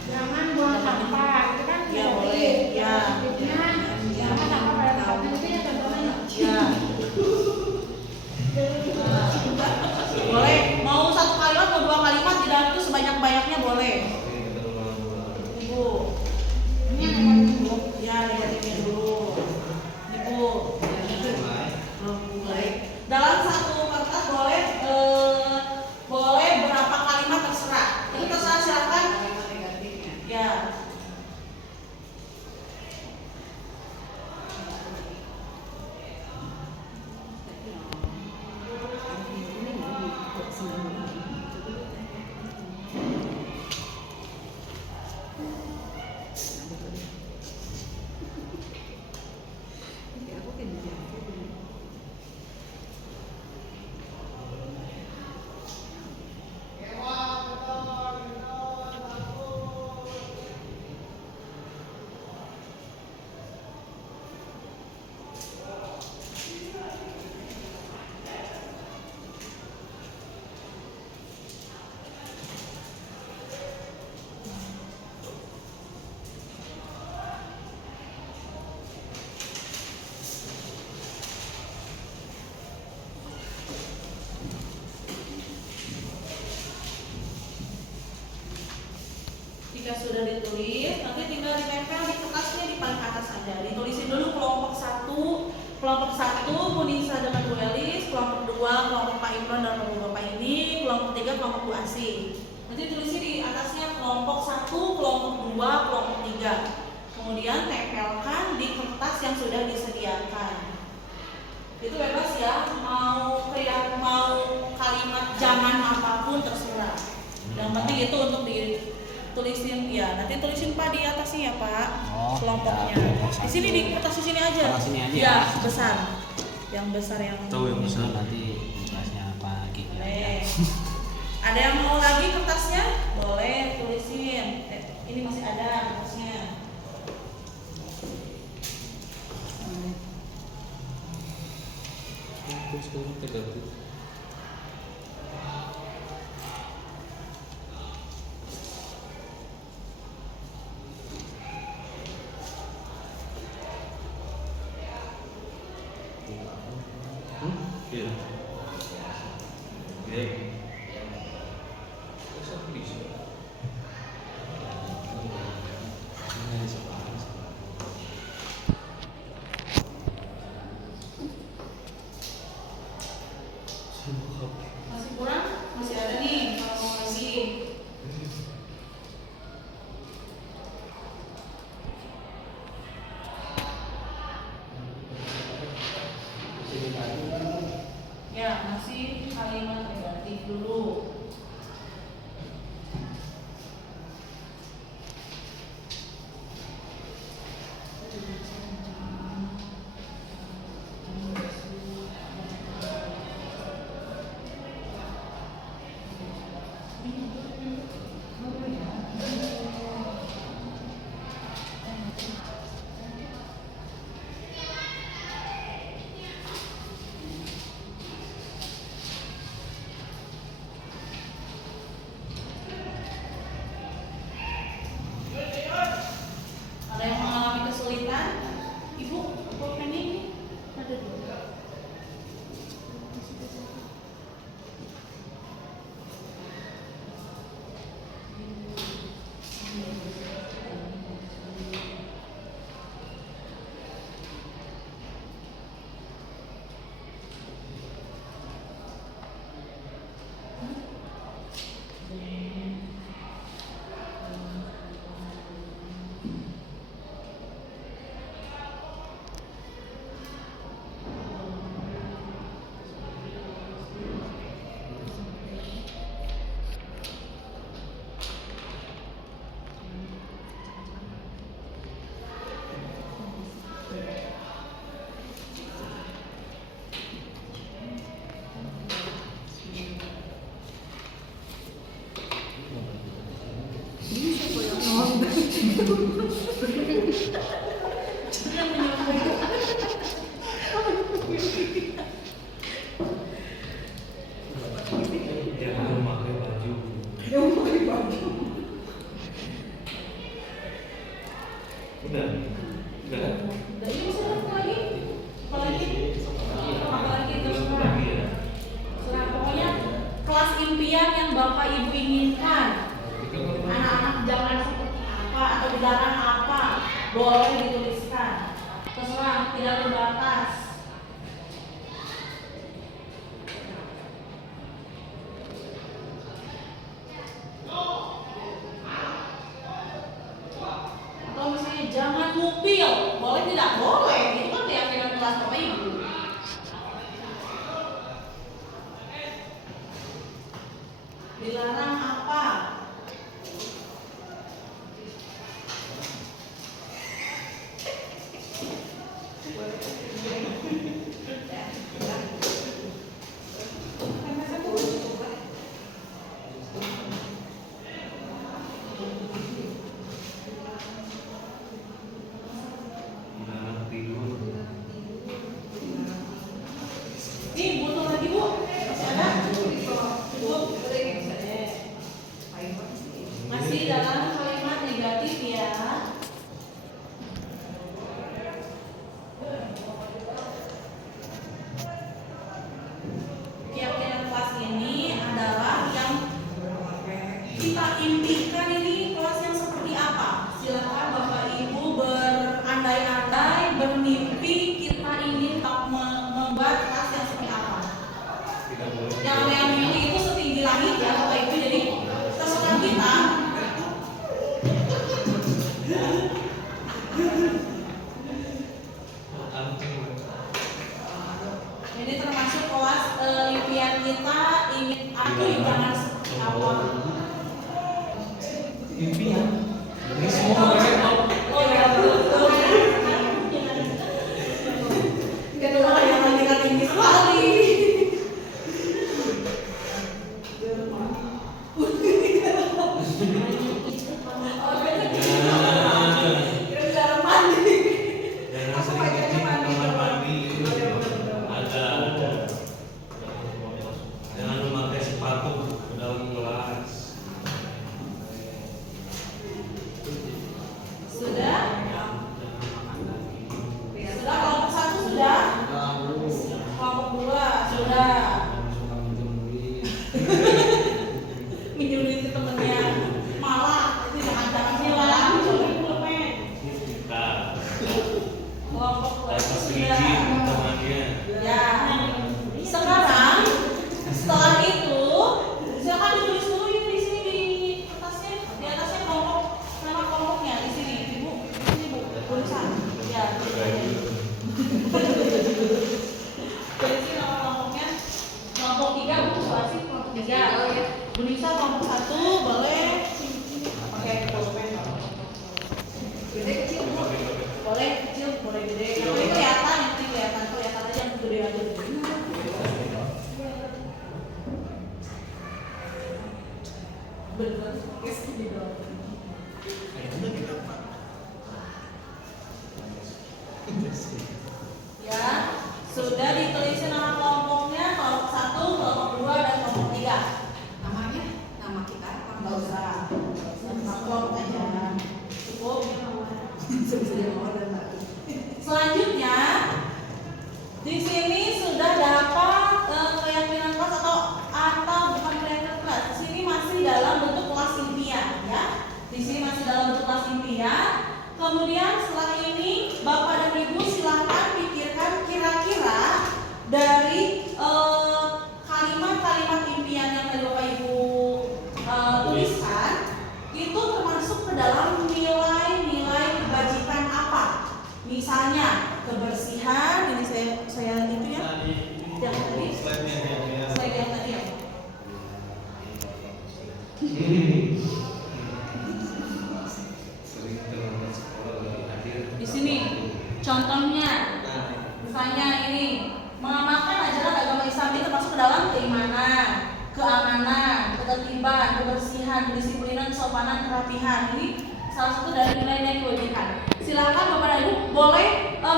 Jangan buang sampah, itu kan Ya boleh, ya. Jangan sampah pada tempatnya itu ya contohnya. Ya. Boleh, mau 1 kalimat, mau 2 kalimat, tidak itu sebanyak-banyaknya boleh. Ibu. Ini yang negatif dulu. Ya, negatifnya dulu. Ibu. Baik. Dalam 1 kertas boleh boleh berapa kalimat terserah. Itu terserah, silakan. Ya. Jika sudah ditulis, nanti tinggal ditempel di kertasnya di paling atas saja. Ditulisin dulu kelompok 1 Bu Nisa dengan Bu Elis, kelompok 2 kelompok Pak Imron dan kelompok Bapak ini, kelompok 3 kelompok Bu Asi. Nanti tulisin di atasnya kelompok 1, kelompok 2, kelompok 3. Kemudian tempelkan di kertas yang sudah disediakan. Itu bebas ya, mau kalimat zaman apapun terserah. Yang penting itu untuk tulisin ya, nanti tulisin Pak di atasnya ya Pak. Kelompoknya. Di sini di kertas di sini aja. Ya, besar. Yang besar yang besar nanti kertasnya Pak Kiki. Ada yang mau lagi kertasnya? Boleh tulisin. Ini masih ada kertasnya. kalimat negatif dulu. Ada yang mengalami kesulitan? Ibu, pulpen ini ada dua. Jangan menyampaikan. Jangan memakai baju. Udah. Udah. Dan ini bisa apa lagi? Apalagi terserah. Terserah, pokoknya kelas impian yang Bapak Ibu inginkan. Anak-anak jangan seperti apa atau dilarang apa, boleh dituliskan. Terserah, tidak terbatas. Atau misalnya jangan ngupil, boleh tidak? Boleh, itu kan keyakinan kelas Bapak Ibu. Dilarang apa? Dilarang tidur. Nih, butuh lagi Bu? Masih ada? Cukup? Ya, sudah ditulisin nama kelompoknya, kelompok 1, kelompok 2, dan kelompok 3. Namanya, nama kita, Nggak usah. Satu kelompok aja. Cukup. Selanjutnya, di sini sudah dapat keyakinan kelas atau bukan keyakinan kelas. Di sini masih dalam bentuk kelas impian, ya. Di sini masih dalam bentuk kelas impian. Kemudian setelah ini Bapak dan Ibu silakan pikirkan kira-kira dari kalimat-kalimat impian yang tadi Bapak Ibu tuliskan itu termasuk ke dalam nilai-nilai kebajikan apa? Misalnya kebersihan, ini saya itu ya. Yang tadi. Slide yang tadi ya. Di sini contohnya, misalnya ini mengamalkan ajaran agama Islam itu termasuk ke dalam keimanan, keamanan, ketertiban, kebersihan, kedisiplinan, kesopanan, kerapihan. Ini salah satu dari nilai-nilai kewajiban. Silakan Bapak dan Ibu boleh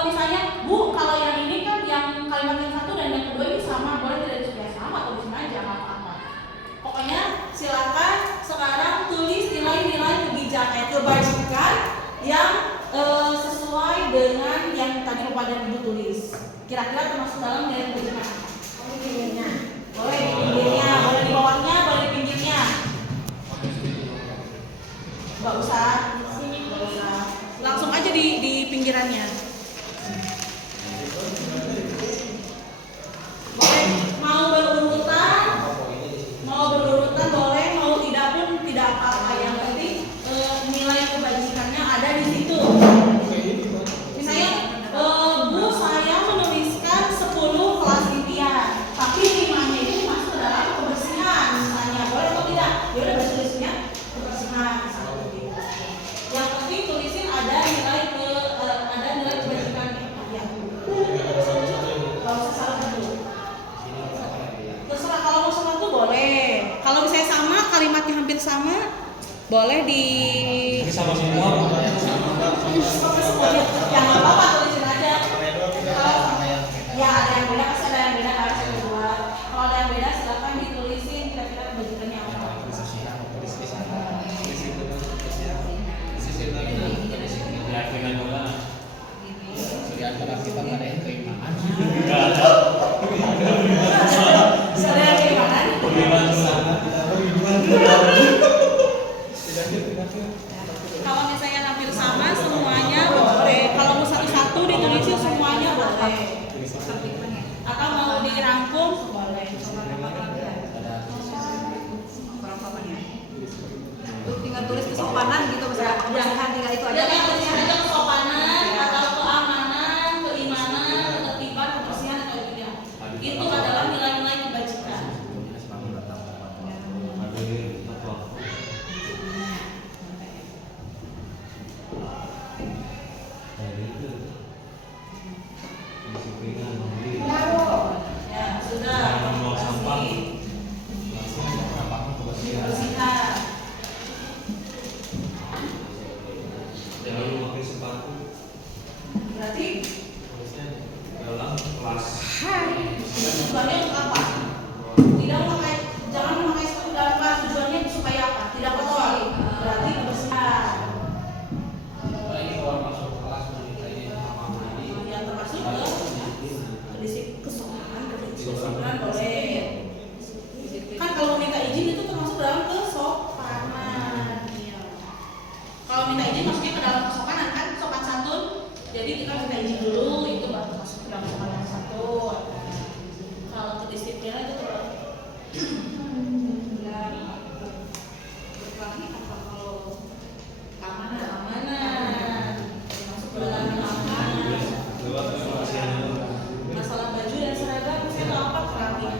misalnya Bu, kalau yang ini kan yang kalimat yang satu dan yang kedua ini sama, boleh tidak disukai sama atau disini aja apa-apa. Pokoknya silakan sekarang tulis nilai-nilai kebajikan yang sesuai dengan yang tadi Bapak dan Ibu tulis. Kira-kira termasuk dalam nilai kebajikan apa? di pinggirnya. Boleh di pinggirnya, boleh di bawahnya, boleh di pinggirnya. Gak usah, gak usah. Langsung aja di pinggirannya. Boleh mau berurutan boleh, mau tidak pun tidak apa-apa. Yang penting nilai kebajikannya ada di situ. Misalnya, Bu, saya menuliskan 10 kelas impian, tapi 5-nya itu masuk ke dalam kebersihan. Misalnya, boleh atau tidak? Ya udah tulisnya kebersihan. Misalnya begitu. Yang penting tulisin ada nilai kebajikannya. Ya. Kalau usah salah satu. Terserah, kalau mau sama tuh boleh. Kalau misalnya sama, kalimatnya hampir sama, boleh di sama semua. sama semuanya. Ya nggak apa-apa, tulisin aja. Ya ada yang beda, pasti ada yang beda harus yang kedua. Kalau ada yang beda silakan ditulisin kira-kira kebajikannya apa. Keyakinan bola. Di antara kita nggak ada yang keimanan. Enggak ada. Ada yang gimana? Kalau misalnya hampir sama semuanya boleh. Kalau mau satu-satu ditulisin semuanya boleh. Atau mau dirangkum boleh. Tinggal tulis kesopanan gitu, misalnya kebersihan tinggal itu aja. Ya, tulisin aja kesopanan atau keamanan, keimanan, ketertiban, kebersihan atau tidak. Itu adalah nilai-nilai kebajikan. Ya, sudah. Membuang sampah. Kebersihan. Jangan lupa pakai sepatu Berarti dalam kelas. tujuannya untuk apa? Tidak memakai, jangan memakai sepatu dalam kelas. Tujuannya supaya apa? Tidak kotor. Berarti kebersihan. Yang termasuk kesopanan, kedisiplinan boleh. Kan kalau minta izin itu termasuk dalam kesopanan. Iya. Kalau minta izin maksudnya ke dalam kesopanan kan, sopan santun. Jadi kita minta izin dulu, itu baru masuk ke dalam kesopanan satu. Kalau kedisiplinan itu terlalu keamanan. Masuk ke dalam keamanan. Masalah baju dan seragam itu apa? Kerapihan.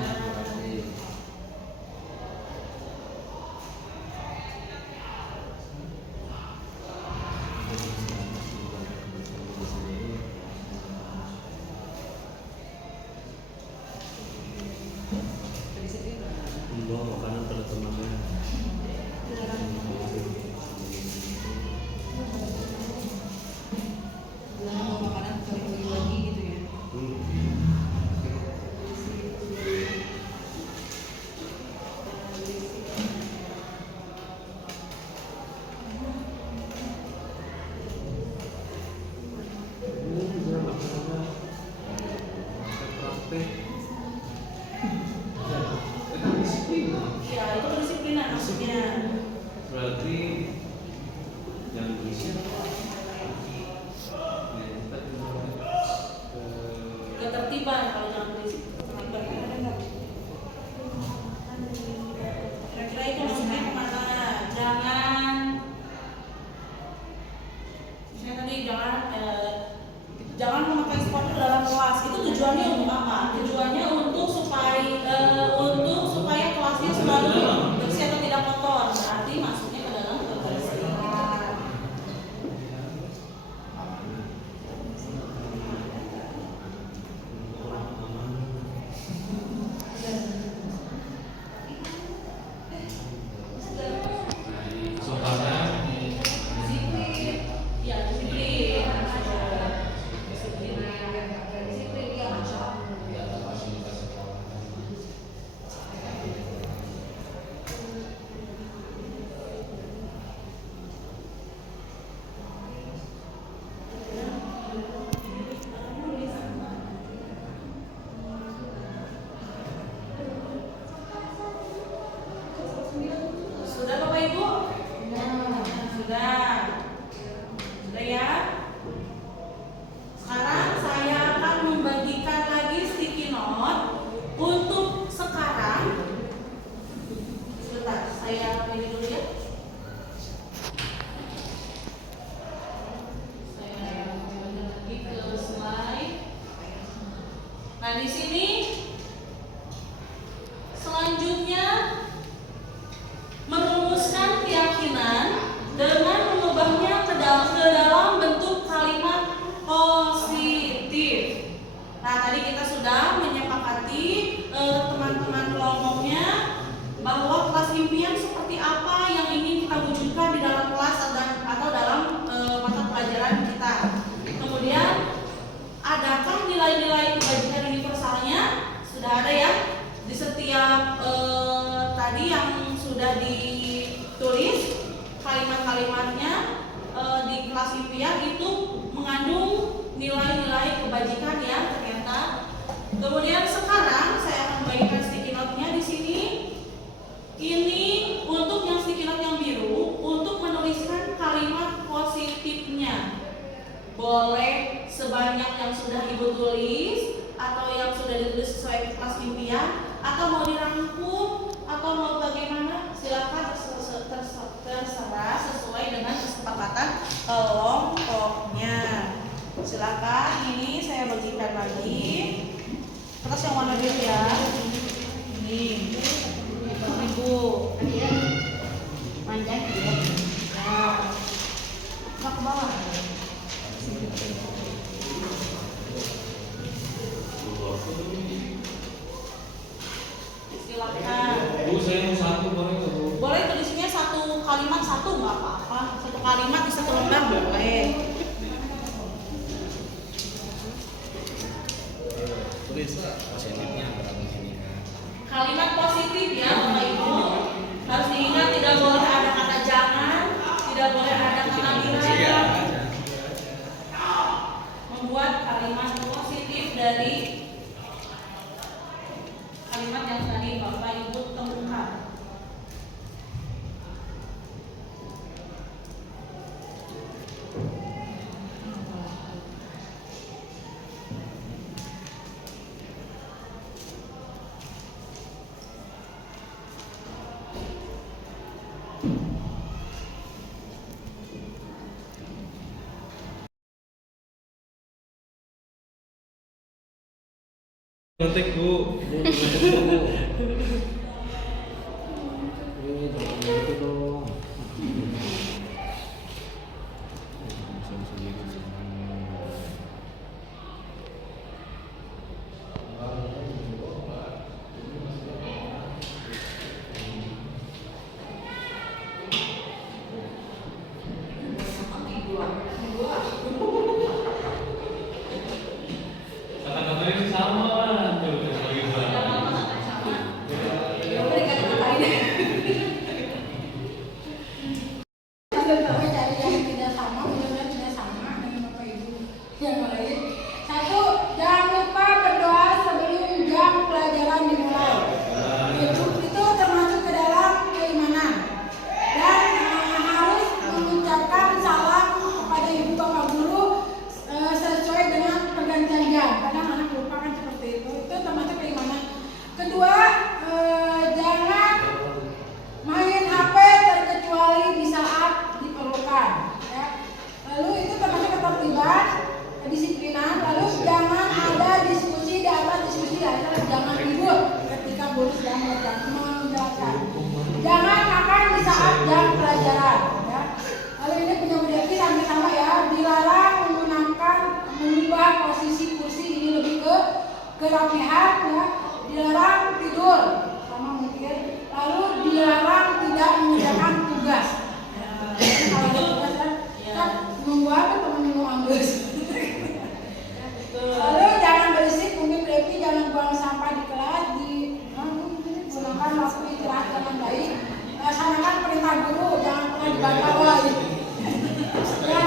ketertiban. Kalau jangan berisik ketertiban ada nggak? Kira-kira itu maksudnya kemana? Misalnya tadi jangan memakai sepatu dalam kelas. Itu tujuannya untuk apa? Tujuannya untuk supaya kelasnya selalu bersih atau tidak kotor. Berarti masuknya ke dalam kebersihan. Soalnya Ya, disiplin. Sudah Bapak Ibu? Sudah. Sudah ya? Sekarang saya akan membagikan lagi sticky note. Untuk sekarang, sebentar, saya pilih dulu ya. Saya kembali lagi ke slide. Nah, di sini selanjutnya merumuskan keyakinan dengan mengubahnya ke dalam bentuk kalimat positif. Nah, tadi kita sudah menyepakati teman-teman kelompoknya bahwa kelas impian seperti apa yang ingin kita wujudkan di dalam kelas atau dalam mata pelajaran kita. Kemudian, adakah nilai-nilai kebajikan universalnya? Sudah ada ya di setiap tadi yang sudah ditulis kalimat-kalimatnya di kelas impian itu mengandung nilai-nilai kebajikan yang ternyata. Kemudian sekarang saya akan bagikan sticky note-nya di sini. Ini untuk yang sticky note yang biru untuk menuliskan kalimat positifnya. Boleh sebanyak yang sudah Ibu tulis atau yang sudah ditulis sesuai kelas impian, atau mau dirangkum atau mau bagaimana, silakan terserah sesuai dengan kesepakatan kelompoknya. Silakan, ini saya bagikan lagi. Kertas yang warna biru ya. Ini Ibu. Panjang ya. Nah, Ke bawah. silakan. Bu, saya mau satu boleh nggak, Bu? Boleh tulisnya satu kalimat satu nggak apa-apa. Satu kalimat di satu lembar boleh. Tulis positifnya berapa sini? Kalimat positif ya Bapak Ibu. Harus diingat tidak boleh ada kata jangan, tidak boleh ada kata bila. Membuat kalimat positif dari kalimat yang tadi Bapak Ibu temukan. Ngetik, Bu. Jangan gitu dong. Kata-katanya sama kan? Tuh, bagaimana? dua teman minum Angus. Lalu jangan berisik, mungkin Devi jangan buang sampah di kelas, gunakan waktu istirahat dengan baik. Laksanakan perintah guru, jangan pernah dibantah. Ya,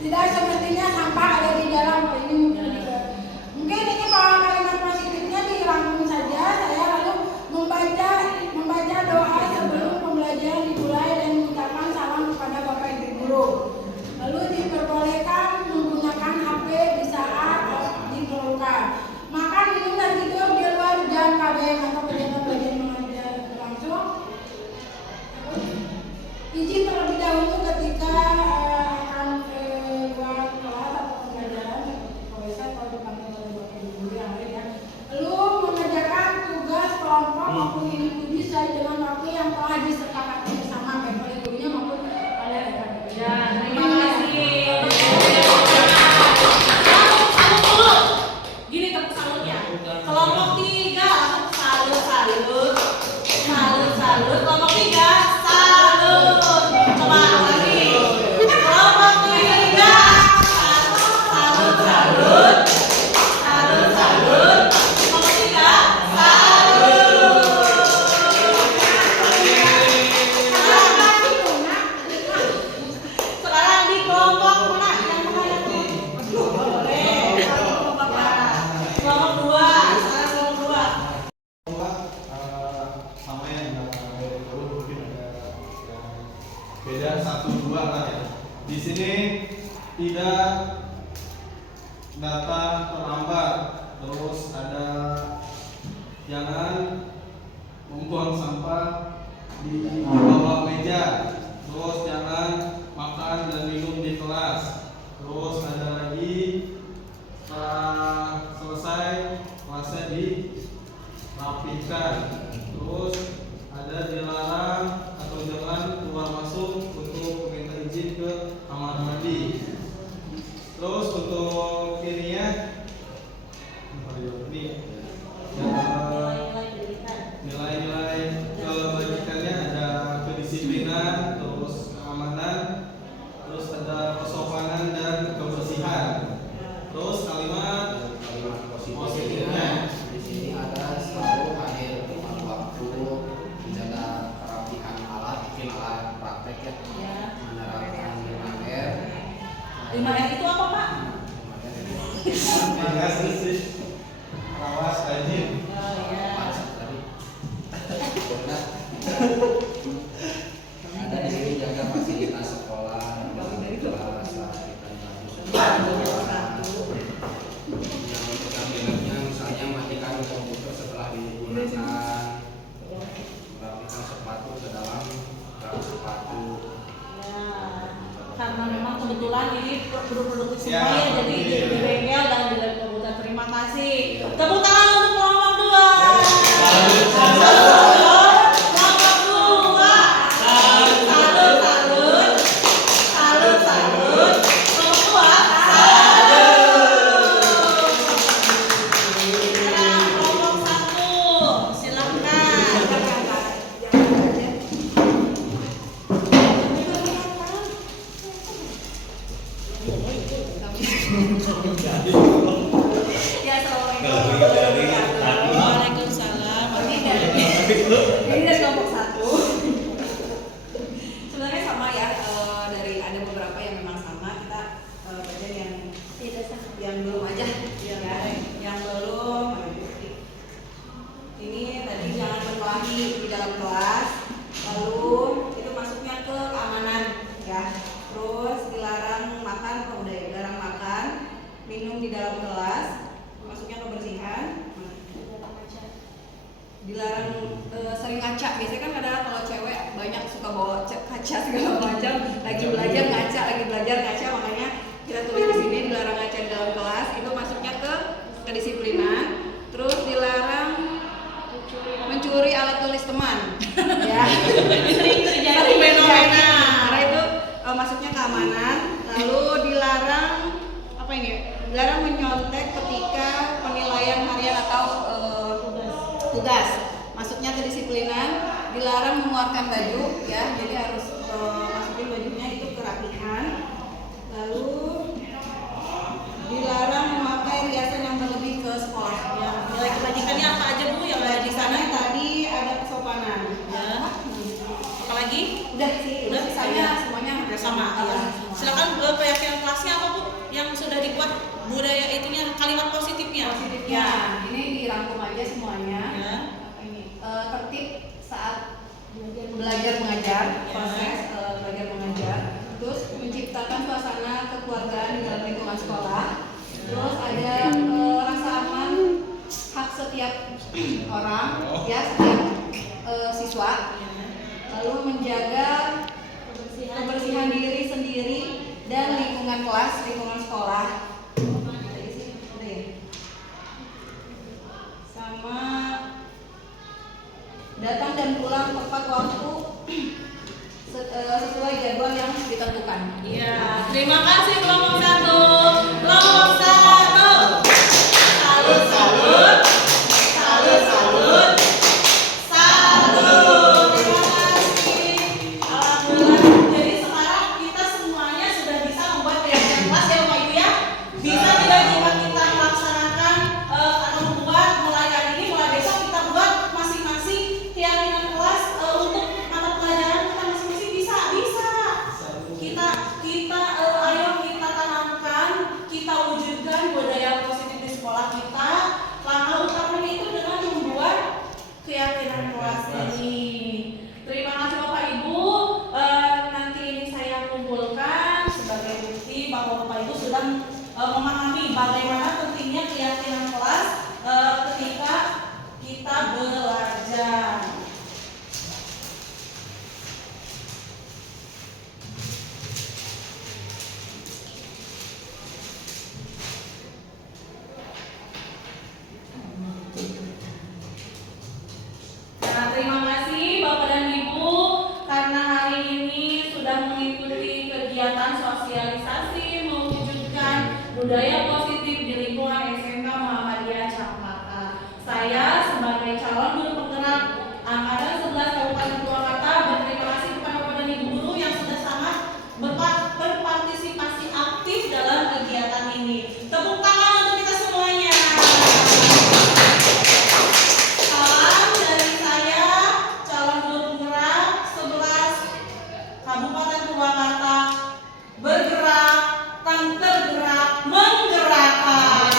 tidak semestinya sampah ada di dalam ini mungkin ini kalau kalimat positifnya dirangkum saja. Saya lalu membaca doa sebelum pembelajaran dimulai dan mengucapkan salam kepada Bapak Ibu guru. Lalu diperbolehkan menggunakan HP di saat diperlukan. Makan, minum dan tidur di luar jam KBM atau kegiatan belajar mengajar berlangsung. Izin terlebih dahulu ketika akan buat kelas atau pembelajaran seperti saya kalau dipanggil oleh Bapak Ibu guru yang lain ya. Lalu mengerjakan tugas kelompok maupun individu sesuai dengan waktu yang telah disepakati bersama baik oleh gurunya maupun oleh rekan-rekan. Ya, terima kasih. Salut dulu. Gini tepuk salutnya. Kelompok 3 salut. Kelompok 3 salut. Coba lagi. Kelompok 3 salut. Kelompok 3 sekarang di kelompok mana? Yang mana tuh? Boleh. Kelompok 2. Sekarang kelompok 2. Sama yang dari dulu mungkin ada yang beda 1-2 lah ya. Di sini tidak datang terlambat, terus ada jangan membuang sampah di bawah meja, terus jangan makan dan minum di kelas, terus ada lagi setelah selesai kelasnya dirapikan, terus ada dilarang atau jangan keluar masuk untuk meminta izin ke kamar mandi. Terus untuk ininya nilai-nilai kebajikannya ada kedisiplinan, terus keamanan, terus ada kesopanan dan kebersihan. Terus kalimat positifnya Di sini ada selalu hadir tepat waktu, menjaga kerapihan alat, bikin alat praktek ya, menerapkan 5R. 5R itu apa, Pak? awas rajin. Oh ya. Ada di sini jaga fasilitas sekolah, dari kelas, yang untuk tampilannya misalnya matikan komputer setelah digunakan, merapikan sepatu ke dalam rak sepatu. Ya. Karena memang kebetulan ini produktif semua Ya, ya, jadi iya. di bengkel dan di lab komputer. Terima kasih. Tepuk tangan untuk kelompok 2. Waalaikumsalam. Ini dari kelompok 1. Sebenarnya sama ya, dari ada beberapa yang memang sama. Kita baca yang belum aja, ya. Yang belum. Ini tadi jangan berkelahi di dalam kelas. Lalu itu masuknya ke keamanan, ya. Terus dilarang makan, udah ya, dilarang makan, minum di dalam kelas, masuknya kebersihan. Dilarang sering ngaca. Biasanya kan ada kalau cewek banyak suka bawa kaca segala macam, lagi belajar ngaca, makanya kita tulis di sini dilarang ngaca di dalam kelas. Itu masuknya ke kedisiplinan. Terus dilarang mencuri alat tulis teman. Ya. Sering terjadi fenomena. Karena itu masuknya keamanan. Lalu dilarang apa ini? Dilarang menyontek ketika penilaian harian atau tugas. Masuknya kedisiplinan. Dilarang mengeluarkan baju, ya. Jadi harus masukin bajunya itu kerapihan. Lalu sama ya. Silakan keyakinan kelasnya apa Bu yang sudah dibuat budaya itunya kalimat positifnya. Positifnya, ini dirangkum aja semuanya. Ya. Ini tertib saat belajar mengajar, proses belajar mengajar. Terus menciptakan suasana kekeluargaan di dalam lingkungan sekolah. Terus ada rasa aman hak setiap orang, ya setiap siswa. Lalu menjaga kebersihan diri sendiri dan lingkungan kelas, lingkungan sekolah. Sama datang dan pulang tepat waktu sesuai jadwal yang ditentukan. Iya, terima kasih kelompok 1. Kelompok 1. Salut, salut. Salut, salut. Salut. Terima kasih. Alhamdulillah. Jadi sekarang kita semuanya sudah bisa membuat keyakinan kelas ya Bapak Ibu ya. Bisa tidak jika kita melaksanakan atau membuat mulai hari ini, mulai besok kita buat masing-masing keyakinan kelas untuk mata pelajaran kita masing-masing bisa. Kita ayo kita tanamkan, kita wujudkan budaya positif di sekolah kita. Langkah utamanya itu dengan membuat keyakinan kelas ini. Terima kasih Bapak Ibu. Nanti ini saya kumpulkan sebagai bukti bahwa Bapak Ibu sudah memahami bagaimana pentingnya keyakinan kelas ketika kita belajar. Nah, terima kasih Bapak dan Ibu karena hari ini sudah mengikuti kegiatan sosialisasi mewujudkan budaya positif di lingkungan SMK Muhammadiyah Cempaka. Saya sebagai calon guru penggerak Angkatan 11 Kabupaten Purwakarta berterima kasih kepada Bapak dan Ibu guru yang sudah sangat berpartisipasi aktif dalam kegiatan ini. Tepuk tangan untuk kita semuanya. Salam dari saya, calon guru penggerak 11 Kabupaten Purwakarta, bergerak, kan tergerak, menggerakkan.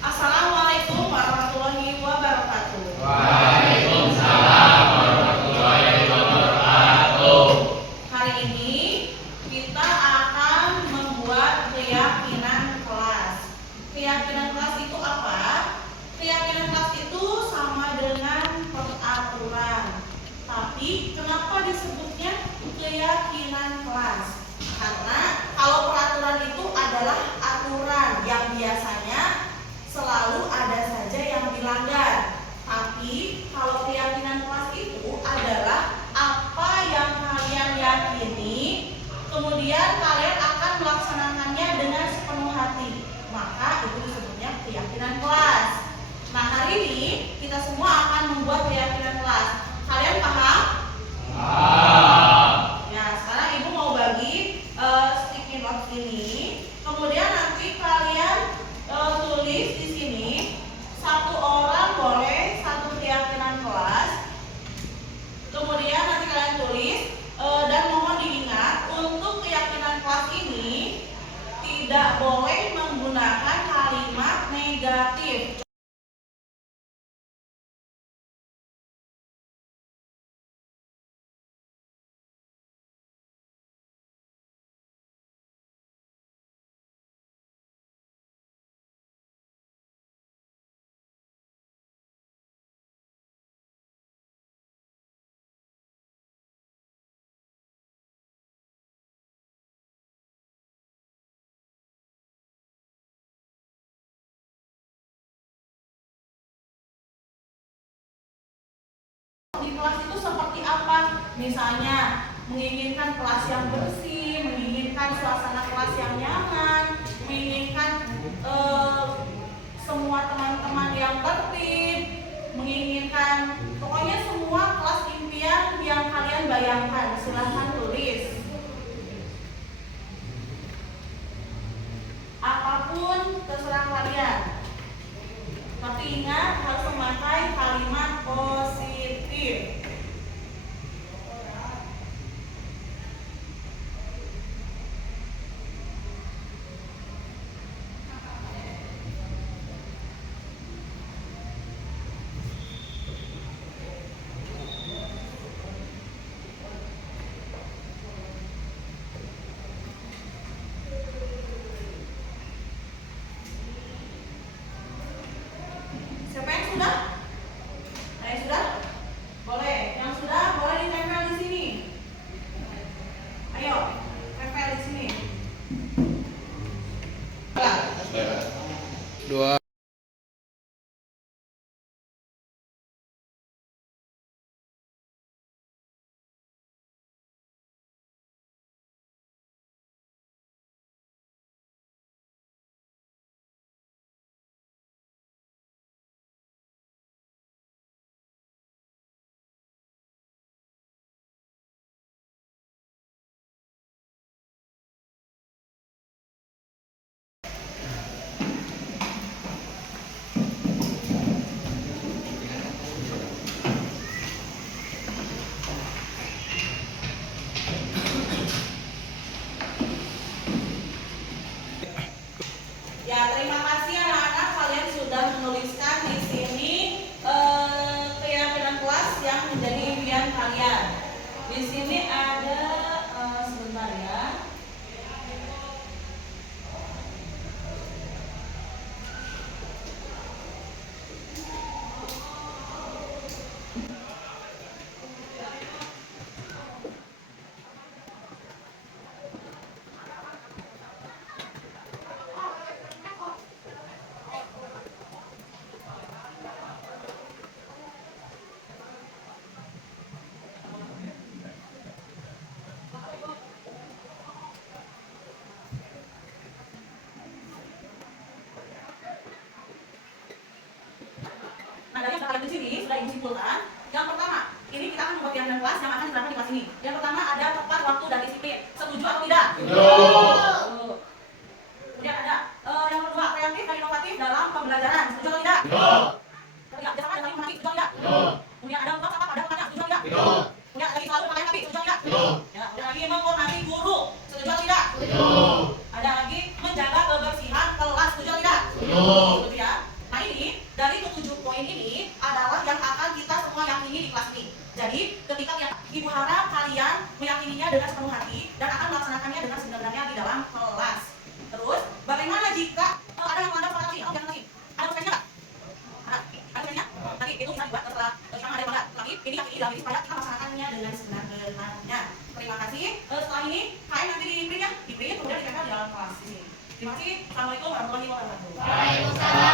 Assalamualaikum warahmatullahi wabarakatuh. Waalaikumsalam warahmatullahi wabarakatuh. Assalamualaikum warahmatullahi wabarakatuh. Hari ini kita akan membuat keyakinan kelas. Keyakinan kelas itu apa? Keyakinan kelas itu sama dengan peraturan. Tapi kenapa disebutnya keyakinan kelas? Karena kalau peraturan itu adalah aturan yang biasanya selalu ada saja yang dilanggar. Tapi kalau keyakinan kelas itu adalah apa yang kalian yakini, kemudian kalian akan melaksanakannya dengan sepenuh hati. Maka itu disebutnya keyakinan kelas. Nah, hari ini kita semua akan membuat keyakinan kelas. Kalian paham? Ya, sekarang Ibu mau bagi sticky notes ini. Kemudian nanti kalian tulis di sini, satu orang boleh satu keyakinan kelas. Kemudian nanti kalian tulis dan mohon diingat untuk keyakinan kelas ini tidak boleh menggunakan kalimat negatif. Di kelas itu seperti apa? Misalnya menginginkan kelas yang bersih, menginginkan suasana kelas yang nyaman, menginginkan semua teman-teman yang tertib, menginginkan pokoknya semua kelas impian yang kalian bayangkan? Silahkan tulis. Apapun terserah kalian. Tapi ingat harus memakai kalimat positif. Siapa yang sudah? Ada yang sudah? Boleh. Yang sudah boleh ditempel di sini. Ayo, tempel di sini. Dua. Ya, terima kasih anak-anak, kalian sudah menuliskan di sini keyakinan kelas yang menjadi impian kalian. Di sini ada sebentar ya. Nah, dari yang kalian di sini sudah ibu simpulkan. Yang pertama, ini kita akan membuat keyakinan kelas yang akan diterapkan di kelas ini. Yang pertama ada tepat waktu dan disiplin. Setuju atau tidak? Kemudian ada yang kedua, kreatif dan inovatif dalam pembelajaran. Setuju atau tidak? Ketiga, kerjasama dan saling memahami. Setuju atau tidak? Kemudian ada membuat apa pada pertanyaan. Setuju atau tidak? Kemudian ada lagi selalu memakai hati. Setuju atau tidak? Ya, ada lagi menghormati guru. Setuju atau tidak? Ada lagi menjaga kebersihan kelas. Setuju atau tidak? Setuju ya. Nah, ini dari ketujuh poin ini adalah yang akan kita semua yakini di kelas ini. Jadi ketika ibu harap kalian meyakininya dengan sepenuh hati dan akan melaksanakannya dengan sebenarnya di dalam kelas. Terus bagaimana jika ada yang melanggar soal lagi? Jangan lagi. Ada pertanyaannya nggak? Ada pertanyaannya? Nanti itu bisa dibuat setelah sekarang ada yang melanggar. Lagi ini yakini dalam diri supaya kita melaksanakannya dengan sebenar-benarnya. Terima kasih. Setelah ini kalian nanti di print ya, di print kemudian ditempel di dalam kelas ini. Terima kasih. Assalamualaikum warahmatullahi wabarakatuh.